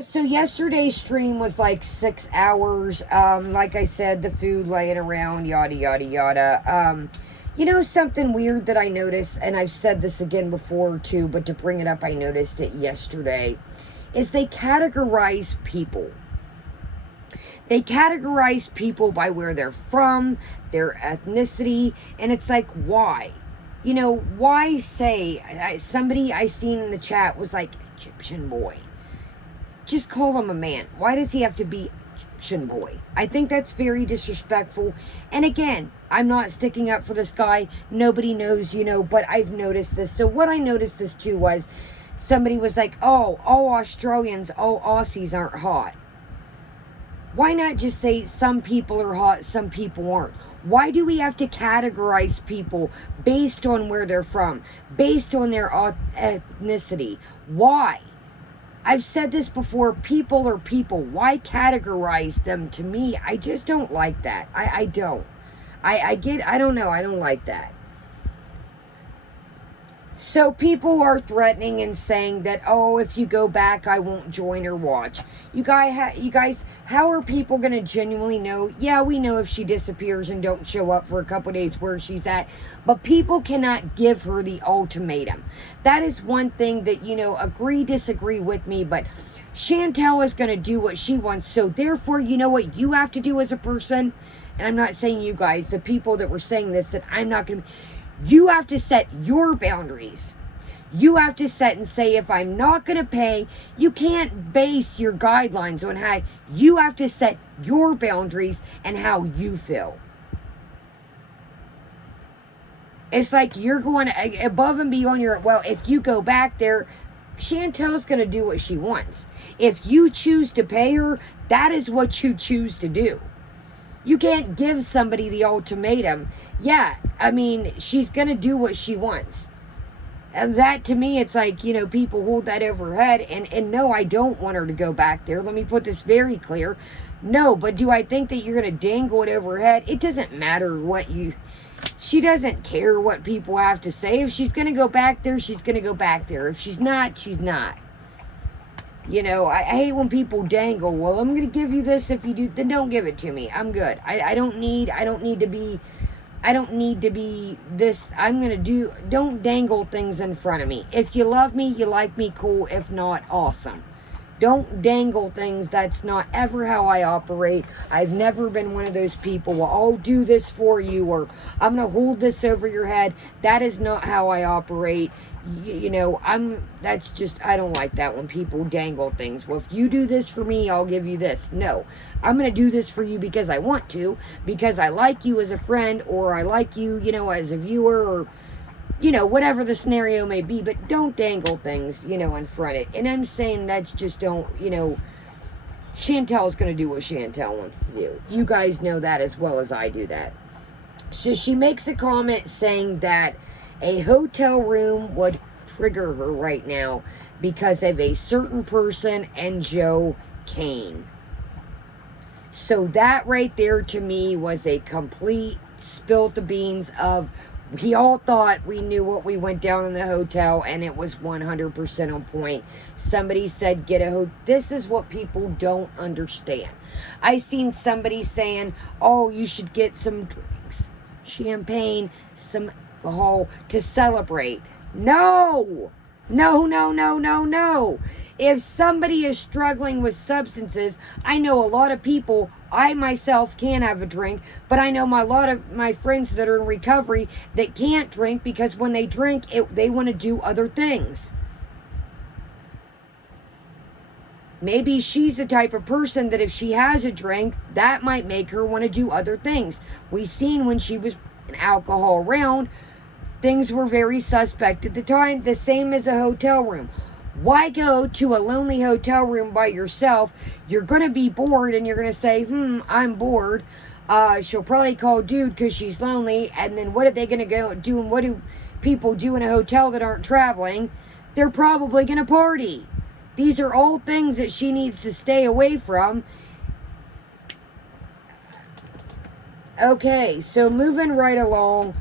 So yesterday's stream was like 6 hours. Like I said, the food laying around, yada, yada, yada. You know, something weird that I noticed, and I've said this again before too, but to bring it up, I noticed it yesterday, is they categorize people. They categorize people by where they're from, their ethnicity, and it's like, why? You know, why say, somebody I seen in the chat was like, Egyptian boy. Just call him a man. Why does he have to be Egyptian boy? I think that's very disrespectful. And again, I'm not sticking up for this guy. Nobody knows, you know, but I've noticed this. So what I noticed this too was somebody was like, oh, all Australians, all Aussies aren't hot. Why not just say some people are hot, some people aren't? Why do we have to categorize people based on where they're from, based on their ethnicity? Why? I've said this before, people are people. Why categorize them? To me, I just don't like that. I don't. I don't know. I don't like that. So people are threatening and saying that, oh, if you go back, I won't join or watch. You guys, how are people going to genuinely know? Yeah, we know if she disappears and don't show up for a couple days where she's at, but people cannot give her the ultimatum. That is one thing that, you know, agree, disagree with me, but Chantel is going to do what she wants. So therefore, you know what you have to do as a person? And I'm not saying you guys, the people that were saying this, that I'm not going to... You have to set your boundaries. You have to set and say, if I'm not going to pay, you can't base your guidelines on how. You have to set your boundaries and how you feel. It's like you're going above and beyond your, well, if you go back there, Chantel's going to do what she wants. If you choose to pay her, that is what you choose to do. You can't give somebody the ultimatum. Yeah, I mean, she's going to do what she wants. And that, to me, it's like, you know, people hold that over her head. And no, I don't want her to go back there. Let me put this very clear. No, but do I think that you're going to dangle it over her head? It doesn't matter what you... She doesn't care what people have to say. If she's going to go back there, she's going to go back there. If she's not, she's not. You know, I hate when people dangle. Well, I'm going to give you this. If you do, then don't give it to me. I'm good. I don't need to be this. I'm going to do, don't dangle things in front of me. If you love me, you like me, cool. If not, awesome. Don't dangle things. That's not ever how I operate. I've never been one of those people, well, I'll do this for you, or I'm going to hold this over your head. That is not how I operate. You know, that's just, I don't like that when people dangle things. Well, if you do this for me, I'll give you this. No, I'm going to do this for you because I want to, because I like you as a friend, or I like you, you know, as a viewer, or, you know, whatever the scenario may be, but don't dangle things, you know, in front of it. And I'm saying that's just don't, you know, Chantel's going to do what Chantel wants to do. You guys know that as well as I do that. So she makes a comment saying that a hotel room would trigger her right now because of a certain person and Joe Kane. So that right there to me was a complete spill the beans of We all thought we knew what we went down in the hotel, and it was 100% on point. Somebody said, get a hotel. This is what people don't understand. I seen somebody saying, oh, you should get some drinks, champagne, some alcohol to celebrate. No! No, no, no, no, no. If somebody is struggling with substances, I know a lot of people, I myself can have a drink, but I know a lot of my friends that are in recovery that can't drink because when they drink, they want to do other things. Maybe she's the type of person that if she has a drink, that might make her want to do other things. We seen when she was in alcohol around, things were very suspect at the time, the same as a hotel room. Why go to a lonely hotel room by yourself? You're going to be bored and you're going to say, I'm bored. She'll probably call dude because she's lonely. And then what are they going to go do? And what do people do in a hotel that aren't traveling? They're probably going to party. These are all things that she needs to stay away from. Okay, so moving right along.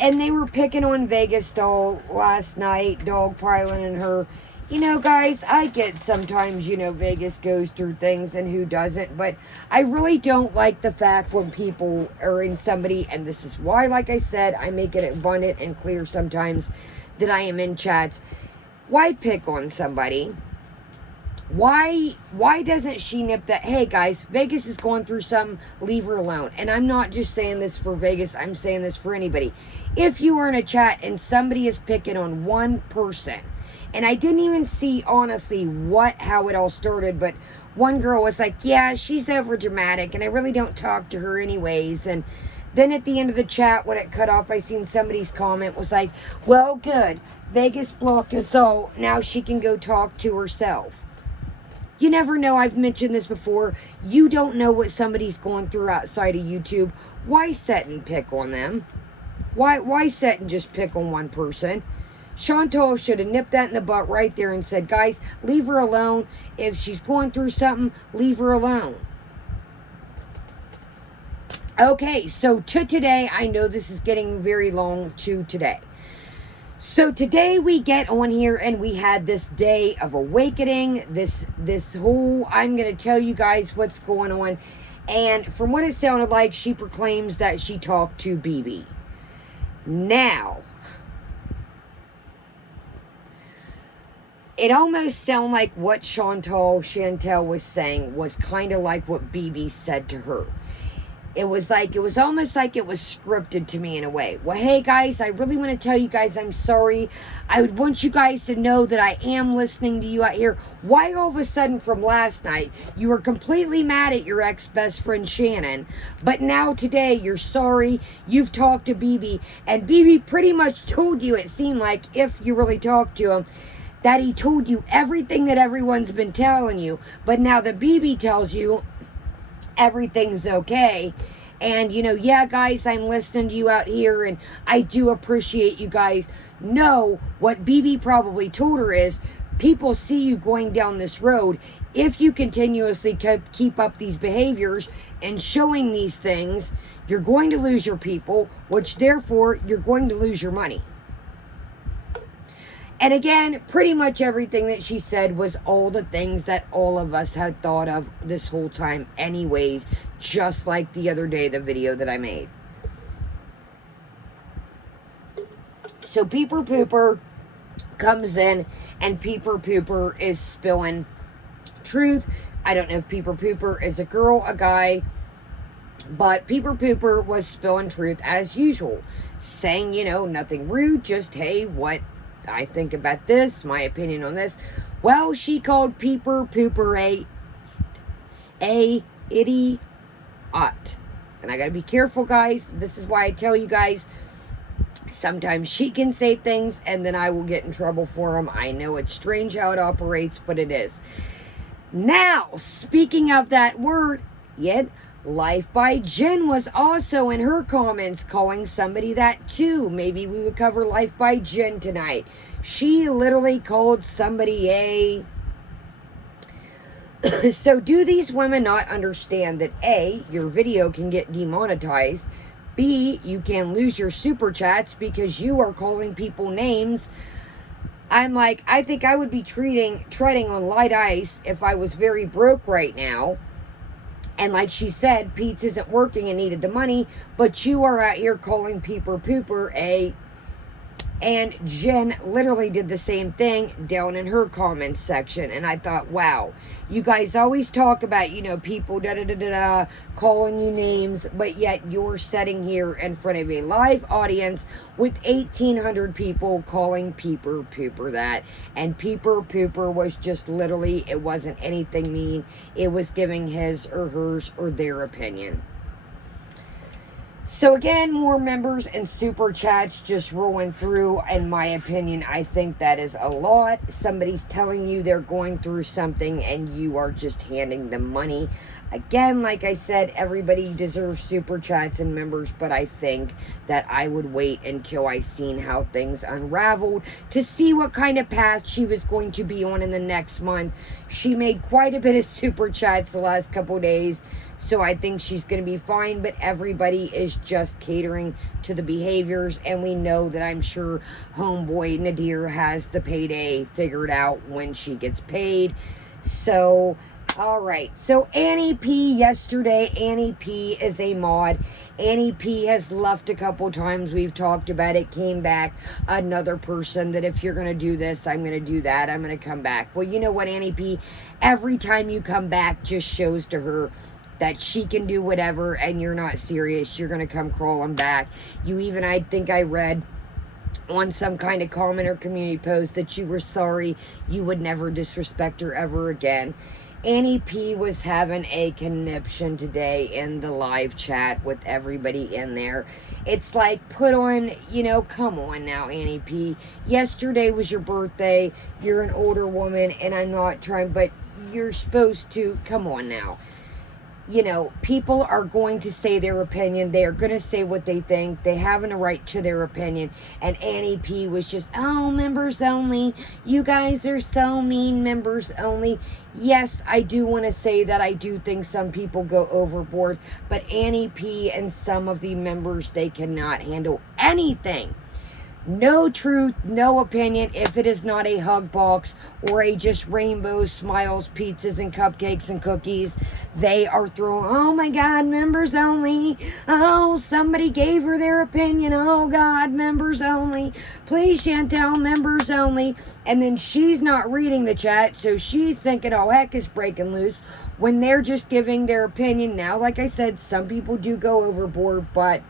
And they were picking on Vegas doll last night, dogpiling her. You know, guys, I get sometimes, Vegas goes through things and who doesn't. But I really don't like the fact when people are in somebody, and this is why, like I said, I make it abundant and clear sometimes that I am in chats. Why pick on somebody? Why doesn't she nip that, hey guys, Vegas is going through something, leave her alone. And I'm not just saying this for Vegas, I'm saying this for anybody. If you are in a chat and somebody is picking on one person, and I didn't even see, honestly, how it all started, but one girl was like, yeah, she's over dramatic, and I really don't talk to her anyways. And then at the end of the chat, when it cut off, I seen somebody's comment was like, well, good, Vegas blocked us all, now she can go talk to herself. You never know. I've mentioned this before. You don't know what somebody's going through outside of YouTube. Why sit and pick on them? Why sit and just pick on one person? Chantal should have nipped that in the butt right there and said, guys, leave her alone. If she's going through something, leave her alone. Okay, so to today, I know this is getting very long to today. So today we get on here and we had this day of awakening, this whole, I'm going to tell you guys what's going on. And from what it sounded like, she proclaims that she talked to BB. Now, it almost sounded like what Chantal was saying was kind of like what BB said to her. It was almost like it was scripted to me in a way. Well, hey guys, I really want to tell you guys I'm sorry. I would want you guys to know that I am listening to you out here. Why all of a sudden from last night, you were completely mad at your ex-best friend Shannon, but now today you're sorry, you've talked to BB, and BB pretty much told you, it seemed like, if you really talked to him, that he told you everything that everyone's been telling you, but now that BB tells you everything's okay. And, yeah, guys, I'm listening to you out here, and I do appreciate you guys. No, what BB probably told her is, people see you going down this road. If you continuously keep up these behaviors and showing these things, you're going to lose your people, which therefore you're going to lose your money. And again, pretty much everything that she said was all the things that all of us had thought of this whole time anyways, just like the other day, the video that I made. So Peeper Pooper comes in, and Peeper Pooper is spilling truth. I don't know if Peeper Pooper is a girl, a guy, but Peeper Pooper was spilling truth as usual, saying, nothing rude, just, hey, what I think about this, my opinion on this. Well, she called Peeper Pooper a idiot. And I gotta be careful, guys. This is why I tell you guys, sometimes she can say things and then I will get in trouble for them. I know it's strange how it operates, but it is. Now, speaking of that word, yet Life by Jen was also in her comments calling somebody that too. Maybe we would cover Life by Jen tonight. She literally called somebody a... So do these women not understand that A, your video can get demonetized, B, you can lose your super chats because you are calling people names. I'm like, I think I would be treading on light ice if I was very broke right now. And like she said, Pete's isn't working and needed the money, but you are out here calling peeper pooper and Jen literally did the same thing down in her comments section. And I thought, wow, you guys always talk about, people calling you names, but yet you're sitting here in front of a live audience with 1,800 people calling peeper pooper that. And peeper pooper was just literally, it wasn't anything mean. It was giving his or hers or their opinion. So again, more members and super chats just rolling through. In my opinion, I think that is a lot. Somebody's telling you they're going through something and you are just handing them money. Again, like I said, everybody deserves super chats and members, but I think that I would wait until I seen how things unraveled to see what kind of path she was going to be on in the next month. She made quite a bit of super chats the last couple days, so I think she's going to be fine, but everybody is just catering to the behaviors, and we know that I'm sure homeboy Nadir has the payday figured out when she gets paid. So, all right. So, Annie P yesterday, Annie P is a mod. Annie P has left a couple times. We've talked about it. Came back. Another person that if you're going to do this, I'm going to do that. I'm going to come back. Well, you know what, Annie P? Every time you come back just shows to her that she can do whatever and you're not serious. You're going to come crawling back. You even, I think I read on some kind of comment or community post that you were sorry you would never disrespect her ever again. Annie P was having a conniption today in the live chat with everybody in there. It's like, put on, come on now, Annie P. Yesterday was your birthday. You're an older woman, and I'm not trying, but you're supposed to, come on now. People are going to say their opinion. They are going to say what they think. They have a right to their opinion. And Annie P was just, oh, members only. You guys are so mean, members only. Yes, I do want to say that I do think some people go overboard. But Annie P and some of the members, they cannot handle anything. No truth, no opinion, if it is not a hug box or a just rainbow smiles, pizzas, and cupcakes and cookies. They are throwing, oh my God, members only. Oh, somebody gave her their opinion. Oh God, members only. Please, Chantel, members only. And then she's not reading the chat, so she's thinking, oh, heck is breaking loose when they're just giving their opinion. Now, like I said, some people do go overboard, but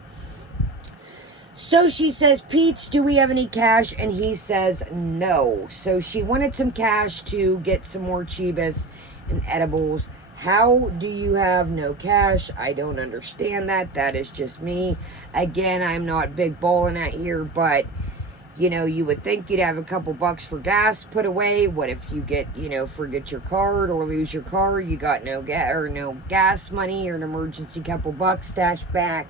so she says, Pete's, do we have any cash? And he says no. So she wanted some cash to get some more Chibas and edibles. How do you have no cash? I don't understand that. That is just me. Again, I'm not big balling out here, but you would think you'd have a couple bucks for gas put away. What if you get, forget your card or lose your car? You got no gas money or an emergency couple bucks stashed back.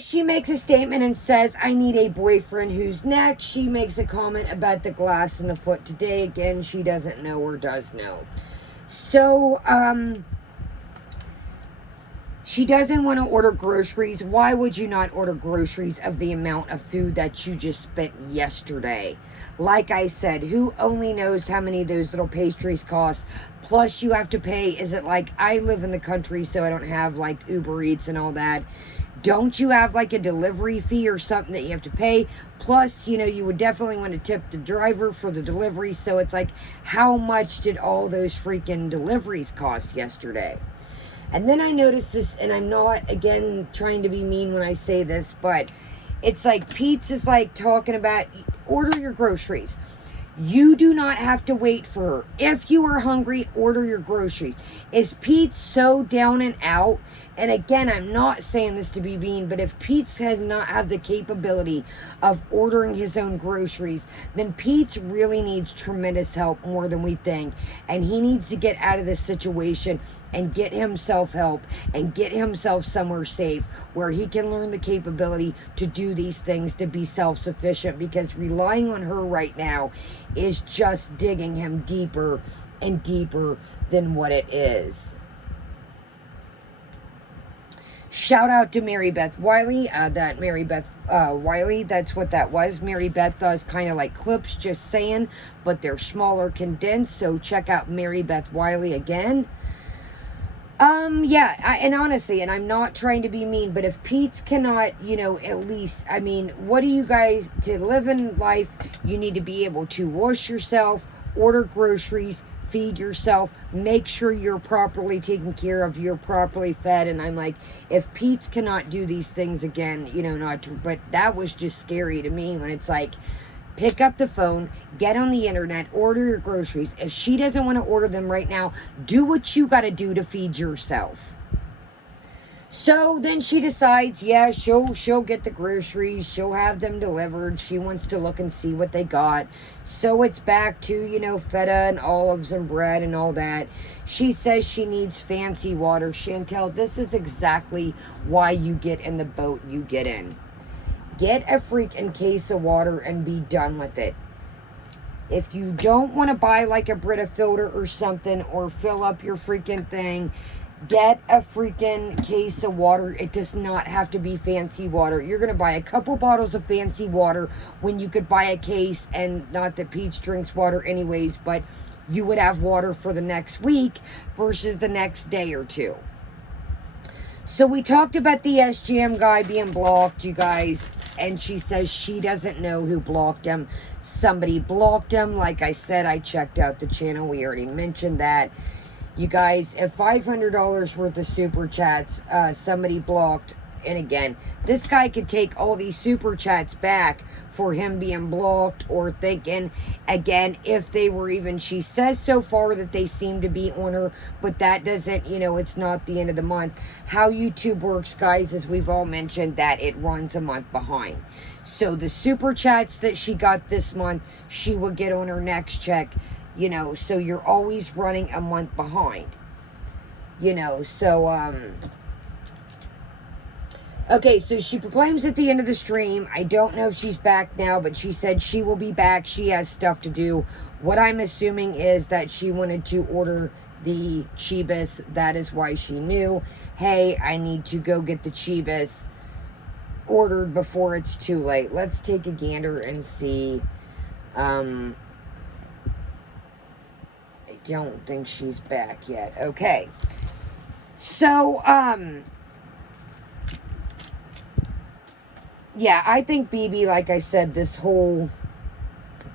She makes a statement and says, I need a boyfriend who's next. She makes a comment about the glass in the foot today. Again, she doesn't know or does know. So, she doesn't want to order groceries. Why would you not order groceries of the amount of food that you just spent yesterday? Like I said, who only knows how many of those little pastries cost? Plus, you have to pay. Is it like, I live in the country, so I don't have like Uber Eats and all that. Don't you have like a delivery fee or something that you have to pay? Plus, you would definitely want to tip the driver for the delivery. So it's like, how much did all those freaking deliveries cost yesterday? And then I noticed this, and I'm not, again, trying to be mean when I say this, but it's like Pete's is like talking about order your groceries. You do not have to wait for her. If you are hungry, order your groceries. Is Pete so down and out? And again, I'm not saying this to be mean, but if Pete has not have the capability of ordering his own groceries, then Pete really needs tremendous help more than we think. And he needs to get out of this situation and get himself help and get himself somewhere safe where he can learn the capability to do these things, to be self-sufficient, because relying on her right now is just digging him deeper and deeper than what it is. Shout out to Mary Beth Wiley. That Mary Beth Wiley, that's what that was. Mary Beth does kind of like clips, just saying, but they're smaller, condensed. So check out Mary Beth Wiley again. Yeah, and honestly, and I'm not trying to be mean, but if Pete's cannot, you know, at least, I mean, what do you guys, to live in life, you need to be able to wash yourself, order groceries, feed yourself, make sure you're properly taken care of, you're properly fed. And I'm like, if Pete's cannot do these things again, you know, not to, but that was just scary to me when it's like, pick up the phone, get on the internet, order your groceries. If she doesn't want to order them right now, do what you got to do to feed yourself. So then she decides, yeah, she'll get the groceries. She'll have them delivered. She wants to look and see what they got. So it's back to, you know, feta and olives and bread and all that. She says she needs fancy water. Chantel, this is exactly why you get in the boat you get in. Get a freaking case of water and be done with it. If you don't want to buy like a Brita filter or something or fill up your freaking thing, get a freaking case of water. It does not have to be fancy water. You're going to buy a couple bottles of fancy water when you could buy a case, and not that Peach drinks water anyways, but you would have water for the next week versus the next day or two. So we talked about the SJam guy being blocked, you guys, and she says she doesn't know who blocked him. Somebody blocked him. Like I said, I checked out the channel. We already mentioned that. You guys, if $500 worth of super chats, somebody blocked, and again, this guy could take all these super chats back for him being blocked, or thinking, again, if they were even, she says so far that they seem to be on her, but that doesn't, you know, it's not the end of the month. How YouTube works, guys, as we've all mentioned, that it runs a month behind. So the super chats that she got this month, she will get on her next check, you know, so you're always running a month behind, you know. So okay, so she proclaims at the end of the stream, I don't know if she's back now, but she said she will be back. She has stuff to do. What I'm assuming is that she wanted to order the Chibis. That is why she knew, hey, I need to go get the Chibis ordered before it's too late. Let's take a gander and see. I don't think she's back yet. Okay. So, yeah, I think BB, like I said, this whole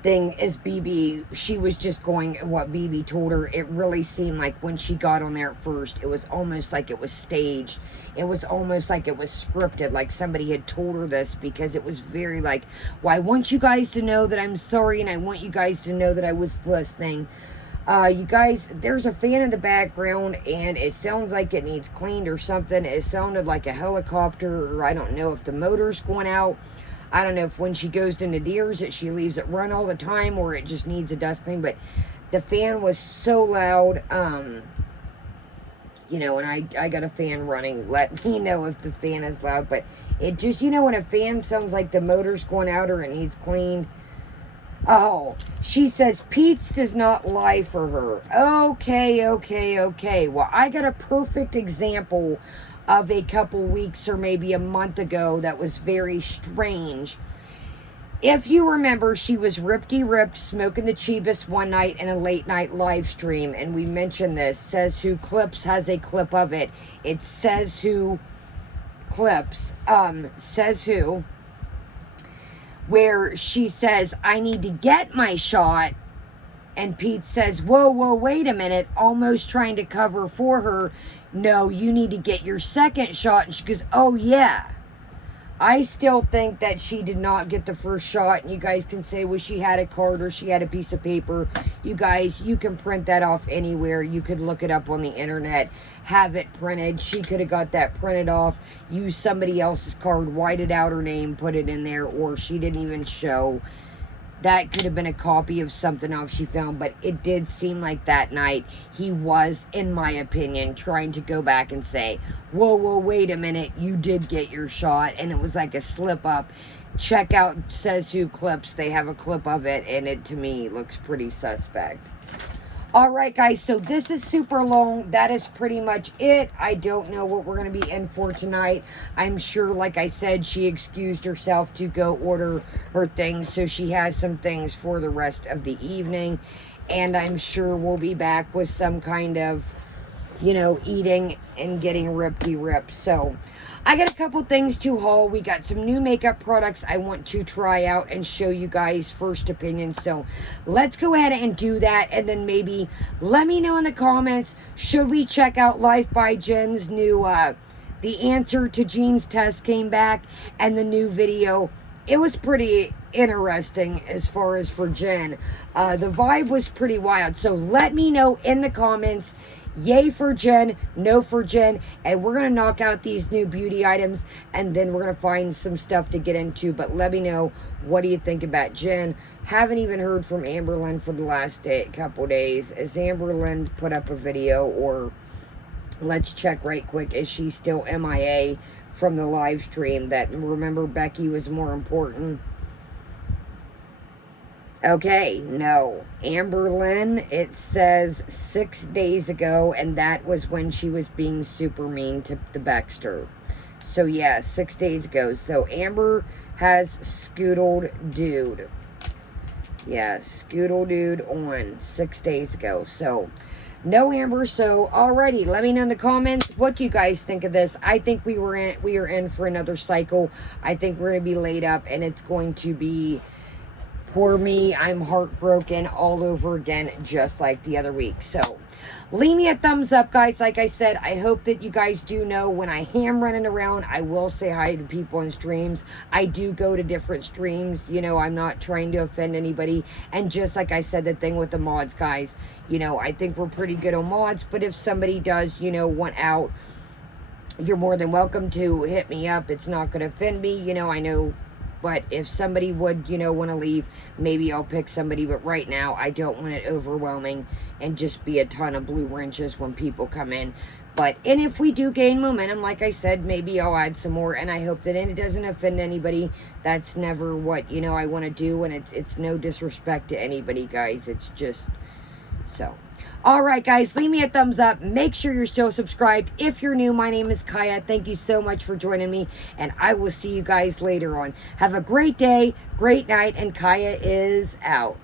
thing is BB. She was just going what BB told her. It really seemed like when she got on there at first, it was almost like it was staged. It was almost like it was scripted, like somebody had told her this, because it was very like, well, I want you guys to know that I'm sorry, and I want you guys to know that I was listening. You guys, there's a fan in the background, and it sounds like it needs cleaned or something. It sounded like a helicopter, or I don't know if the motor's going out. I don't know if when she goes into deers that she leaves it run all the time, or it just needs a dust clean. But the fan was so loud, you know, and I got a fan running. Let me know if the fan is loud. But it just, you know, when a fan sounds like the motor's going out or it needs cleaned. Oh, she says Pete's does not lie for her. Okay. Well, I got a perfect example of a couple weeks or maybe a month ago that was very strange. If you remember, she was ripped smoking the Chibis one night in a late night live stream, and we mentioned this. Says Who Clips has a clip of it. It says Who Clips, says Who, where she says, I need to get my shot, and Pete says, whoa, wait a minute, almost trying to cover for her. No, you need to get your second shot. And she goes, oh yeah. I still think that she did not get the first shot, and you guys can say, well, she had a card or she had a piece of paper. You guys, you can print that off anywhere. You could look it up on the internet, have it printed. She could have got that printed off, used somebody else's card, whited out her name, put it in there, or she didn't even show. That could have been a copy of something else she found, but it did seem like that night he was, in my opinion, trying to go back and say, whoa, wait a minute, you did get your shot, and it was like a slip up. Check out Says Who Clips. They have a clip of it, and it, to me, looks pretty suspect. All right, guys, so this is super long. That is pretty much it. I don't know what we're going to be in for tonight. I'm sure, like I said, she excused herself to go order her things, so she has some things for the rest of the evening. And I'm sure we'll be back with some kind of, you know, eating and getting ripped. So I got a couple things to haul. We got some new makeup products I want to try out and show you guys first opinions. So let's go ahead and do that. And then maybe let me know in the comments, should we check out Life by Jen's new, the answer to Jean's test came back and the new video. It was pretty interesting as far as for Jen. The vibe was pretty wild. So let me know in the comments, yay for Jen, no for Jen, and we're going to knock out these new beauty items, and then we're going to find some stuff to get into. But let me know, what do you think about Jen? Haven't even heard from Amberlyn for the last couple days. Has Amberlyn put up a video, or let's check right quick, is she still MIA from the live stream that, remember, Becky was more important? Okay, no. Amberlyn, it says 6 days ago, and that was when she was being super mean to the Baxter. So, yeah, 6 days ago. So, Amber has Scoodled Dude. Yeah, Scoodled Dude on 6 days ago. So, no Amber. So, alrighty, let me know in the comments, what do you guys think of this? I think we are in for another cycle. I think we're going to be laid up, and it's going to be... For me, I'm heartbroken all over again, just like the other week. So, leave me a thumbs up, guys. Like I said, I hope that you guys do know when I am running around, I will say hi to people on streams. I do go to different streams. You know, I'm not trying to offend anybody. And just like I said, the thing with the mods, guys, you know, I think we're pretty good on mods. But if somebody does, you know, want out, you're more than welcome to hit me up. It's not going to offend me. You know, I know. But if somebody would, you know, want to leave, maybe I'll pick somebody. But right now, I don't want it overwhelming and just be a ton of blue wrenches when people come in. But, and if we do gain momentum, like I said, maybe I'll add some more. And I hope that it doesn't offend anybody. That's never what, you know, I want to do. And it's no disrespect to anybody, guys. It's just, so... All right, guys, leave me a thumbs up. Make sure you're still subscribed. If you're new, my name is Kaya. Thank you so much for joining me, and I will see you guys later on. Have a great day, great night, and Kaya is out.